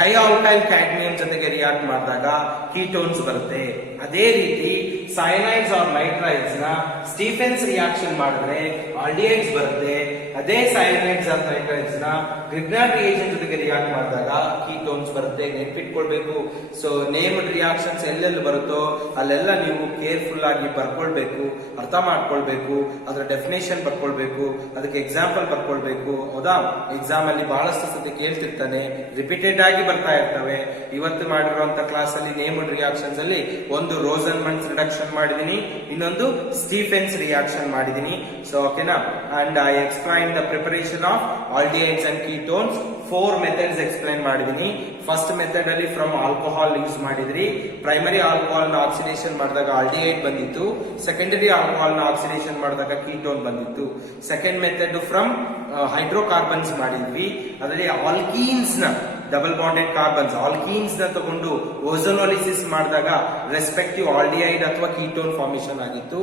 ಡೈಆಲ್ಕೈಲ್ ಕ್ಯಾಡ್ಮಿಯಂ ಜೊತೆಗೆ ರಿಯಾಕ್ಟ್ ಮಾಡಿದಾಗ ಕೀಟೋನ್ಸ್ ಬರುತ್ತೆ. ಅದೇ ರೀತಿ ಸೈನೈಡ್ಸ್ ಆರ್ ನೈಟ್ರೈಡ್ಸ್ ನ ಸ್ಟೀಫೆನ್ಸ್ ರಿಯಾಕ್ಷನ್ ಮಾಡಿದ್ರೆ ಆಲ್ಡಿಹೈಡ್ಸ್ ಬರುತ್ತೆ. ಅದೇ ಸೈನೈಡ್ಸ್ ಆರ್ ನೈಟ್ರೈಡ್ಸ್ ನ ಗ್ರಿಗ್ನಾರ್ಡ್ ರಿಯೇಜೆಂಟ್ ಜೊತೆಗೆ ರಿಯಾಕ್ಟ್ ಮಾಡಿದಾಗ ಕೀಟೋನ್ಸ್ ಬರುತ್ತೆ. ನೆನ್ಪಿಟ್ಕೊಳ್ಬೇಕು. ಸೊ ನೇಮ್ಡ್ ರಿಯಾಕ್ಷನ್ಸ್ ಎಲ್ಲೆಲ್ಲಿ ಬರುತ್ತೋ ಅಲ್ಲೆಲ್ಲ ನೀವು ಕೇರ್ಫುಲ್ ಆಗಿ ಬರ್ಕೊಳ್ಬೇಕು, ಅರ್ಥ ಮಾಡ್ಕೊಳ್ಬೇಕು, ಅದರ ಡೆಫಿನೇಷನ್ ಬರ್ಕೊಳ್ಬೇಕು, ಅದಕ್ಕೆ ಎಕ್ಸಾಂಪಲ್ ಬರ್ಕೊಳ್ಬೇಕು. ಹೌದಾ? ಎಕ್ಸಾಮ್ ಅಲ್ಲಿ ಬಹಳಷ್ಟು ಸತಿ ಕೇಳ್ತಿರ್ತಾನೆ, ರಿಪೀಟೆಡ್ ಆಗಿ ಬರ್ತಾ ಇರ್ತವೆ. ಇವತ್ತು ಮಾಡಿರುವಂತ ಕ್ಲಾಸ್ ಅಲ್ಲಿ ನೇಮ್ಡ್ ರಿಯಾಕ್ಷನ್ಸ್ ಅಲ್ಲಿ ಒಂದು ರೋಸನ್ಮಂಡ್ಸ್ ರಿಡಕ್ಷನ್ ಮಾಡಿದೀನಿ, ಇನ್ನೊಂದು ಸ್ಟೀಫೆನ್ಸ್ ರಿಯಾಕ್ಷನ್ ಮಾಡಿದೀನಿ. ಸೊ ಓಕೆನಾ? And I explain the preparation of aldehydes and ketones. 4 methods explain ಮಾಡಿದೀನಿ. ಫಸ್ಟ್ ಮೆಥಡ್ ಅಲ್ಲಿ ಫ್ರಮ್ ಆಲ್ಕೋಹಾಲ್ ಯೂಸ್ ಮಾಡಿದ್ರಿ. ಪ್ರೈಮರಿ ಆಲ್ಕೋಹಾಲ್ ನ ಆಕ್ಸಿಡೇಷನ್ ಮಾಡಿದಾಗ ಆಲ್ಡಿಹೈಡ್ ಬಂದಿತ್ತು. ಸೆಕೆಂಡರಿ ಆಲ್ಕೋಹಾಲ್ ನ ಆಕ್ಸಿಡೇಷನ್ ಮಾಡಿದಾಗ ಕೀಟೋನ್ ಬಂದಿತ್ತು. ಸೆಕೆಂಡ್ ಮೆಥಡ್ ಫ್ರಮ್ ಹೈಡ್ರೋಕಾರ್ಬನ್ಸ್ ಮಾಡಿದ್ವಿ. ಅದರಲ್ಲಿ ಆಲ್ಕೀನ್ಸ್ ನ ಡಬಲ್ ಬಾಂಡೆಡ್ ಕಾರ್ಬನ್ಸ್ ಆಲ್ಕೀನ್ಸ್ ನ ತಗೊಂಡು ಓಝೋನೋಲಿಸಿಸ್ ಮಾಡಿದಾಗ ರೆಸ್ಪೆಕ್ಟಿವ್ ಆಲ್ಡಿಹೈಡ್ ಅಥವಾ ಕೀಟೋನ್ ಫಾರ್ಮೇಶನ್ ಆಗಿತ್ತು.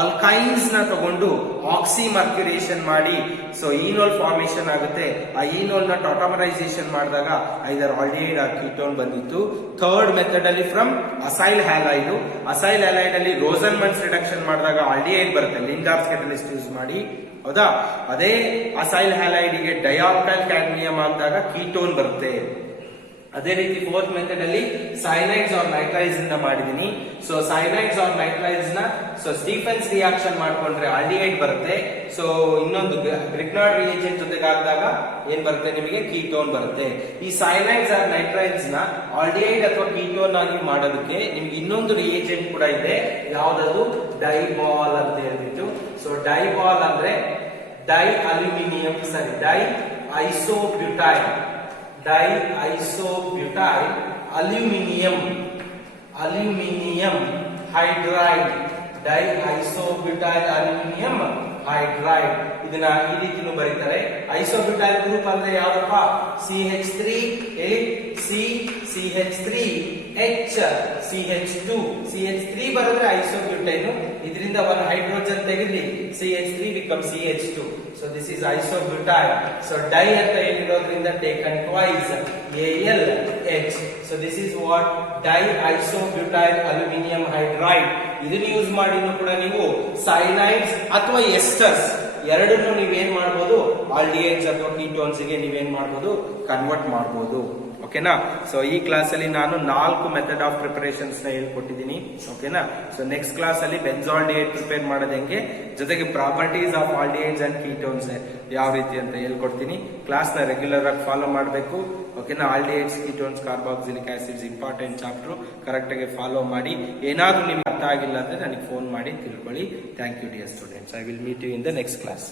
ಆಲ್ಕೈನ್ಸ್ ನ ತಗೊಂಡು ಆಕ್ಸಿಮರ್ಕ್ಯುರೇಷನ್ ಮಾಡಿ ಸೊ ಈನೋಲ್ ಫಾರ್ಮೇಶನ್ ಆಗುತ್ತೆ. ಆ ಈನೋಲ್ ನ ಟಾಟಮರೈಸೇಷನ್ ಮಾಡಿದಾಗ ಐದರ್ ಆಲ್ಡಿಹೈಡ್ ಆ ಕೀಟೋನ್ ಬಂದಿತ್ತು. ಥರ್ಡ್ ಮೆಥಡ್ ಅಲ್ಲಿ from acyl halide. Acyl halide ಅಲ್ಲಿ ರೋಸನ್ಮಂಡ್ಸ್ ರಿಡಕ್ಷನ್ ಮಾಡಿದಾಗ ಆಲ್ಡಿಹೈಡ್ ಬರುತ್ತೆ ಲಿಂಡಾರ್ಸ್ ಕೆಟಲಿಸ್ಟ್ ಯೂಸ್ ಮಾಡಿ. ಹೌದಾ? ಅದೇ ಅಸೈಲ್ ಹ್ಯಾಲೈಡ್ ಗೆ ಡೈಆಲ್ಕೈಲ್ ಕ್ಯಾಡ್ಮಿಯಂ ಆದಾಗ ಕೀಟೋನ್ ಬರುತ್ತೆ. ಅದೇ ರೀತಿ ಫೋರ್ತ್ ಮೆಥಡ್ ಅಲ್ಲಿ ಸೈನೈಡ್ಸ್ ಆರ್ ನೈಟ್ರೈಡ್ಸ್ ಇಂದ ಮಾಡಿದೀನಿ. ಸೊ ಸೈನೈಡ್ಸ್ ಆರ್ ನೈಟ್ರೈಡ್ಸ್ ನ ಸೊ ಸ್ಟೀಫೆನ್ಸ್ ರಿಯಾಕ್ಷನ್ ಮಾಡ್ಕೊಂಡ್ರೆ ಆಲ್ಡಿಹೈಡ್ ಬರುತ್ತೆ. ಸೊ ಇನ್ನೊಂದು ಗ್ರಿಗ್ನಾರ್ಡ್ ರಿಯೇಜೆಂಟ್ ಜೊತೆಗೆ ಆದಾಗ ಏನ್ ಬರುತ್ತೆ ನಿಮಗೆ? ಕೀಟೋನ್ ಬರುತ್ತೆ. ಈ ಸೈನೈಡ್ಸ್ ಆರ್ ನೈಟ್ರೈಡ್ಸ್ ನ ಆಲ್ಡಿಹೈಡ್ ಅಥವಾ ಕೀಟೋನ್ ಆಗಿ ಮಾಡೋದಕ್ಕೆ ನಿಮ್ಗೆ ಇನ್ನೊಂದು ರಿಯೇಜೆಂಟ್ ಕೂಡ ಇದೆ. ಯಾವ್ದದು? ಡೈಬಾಲ್ ಅಂತ ಹೇಳ್ಬಿಟ್ಟು. ಸೊ ಡೈಬಾಲ್ ಅಂದ್ರೆ diisobutyl aluminum hydride, diisobutyl aluminum hydride. ಇದನ್ನ ಈ ರೀತಿನೂ ಬರೀತಾರೆ. ಐಸೋಬ್ಯೂಟೈಲ್ ಗ್ರೂಪ್ ಅಂದ್ರೆ ಯಾವಪ್ಪ? CH3 C CH3 H CH2 CH3 ಬರೆದ್ರೆ ಐಸೋಬ್ಯೂಟೈಲ್, ಇದರಿಂದ ಒಂದು hydrogen ತೆಗೆದ್ರಿ CH3 becomes CH2. So this is isobutyl. So di ಅಂತ ಹೇಳಿರೋದ್ರಿಂದ taken twice AlH. So this is what diisobutyl aluminum hydride. ಇದನ್ನ use ಮಾಡಿನೂ ಕೂಡ ನೀವು ಸೈನೈಡ್ಸ್ ಅಥವಾ ಎಸ್ಟರ್ಸ್ ಎರಡನ್ನೂ ನೀವೇನ್ ಮಾಡಬಹುದು, ಆಲ್ಡಿಹೈಡ್ಸ್ ಅಥವಾ ಕೀಟೋನ್ಸ್ ಗೆ ನೀವೇನ್ ಮಾಡಬಹುದು, ಕನ್ವರ್ಟ್ ಮಾಡಬಹುದು. ಓಕೆನಾ? ಸೊ ಈ ಕ್ಲಾಸ್ ಅಲ್ಲಿ ನಾನು 4 ಮೆಥಡ್ ಆಫ್ ಪ್ರಿಪರೇಷನ್ಸ್ ನ ಹೇಳ್ಕೊಟ್ಟಿದ್ದೀನಿ. ಓಕೆನಾ? ಸೊ ನೆಕ್ಸ್ಟ್ ಕ್ಲಾಸ್ ಅಲ್ಲಿ ಬೆನ್ಸಾಲ್ಡಿಹೈಡ್ ಪ್ರಿಪೇರ್ ಮಾಡೋದು ಹೆಂಗೆ, ಜೊತೆಗೆ properties of aldehydes and ketones ಯಾವ ರೀತಿ ಅಂತ ಹೇಳ್ಕೊಡ್ತೀನಿ. ಕ್ಲಾಸ್ ನ ರೆಗ್ಯುಲರ್ ಆಗಿ ಫಾಲೋ ಮಾಡಬೇಕು. ಓಕೆನಾ? Aldehydes, ketones, carboxylic acids important chapter, correct ಆಗಿ ಫಾಲೋ ಮಾಡಿ. ಏನಾದ್ರೂ ನಿಮ್ಗೆ ಅರ್ಥ ಆಗಿಲ್ಲ ಅಂದ್ರೆ ನನಗೆ ಫೋನ್ ಮಾಡಿ ತಿಳ್ಕೊಳ್ಳಿ. Thank you dear students. I will meet you in the next class.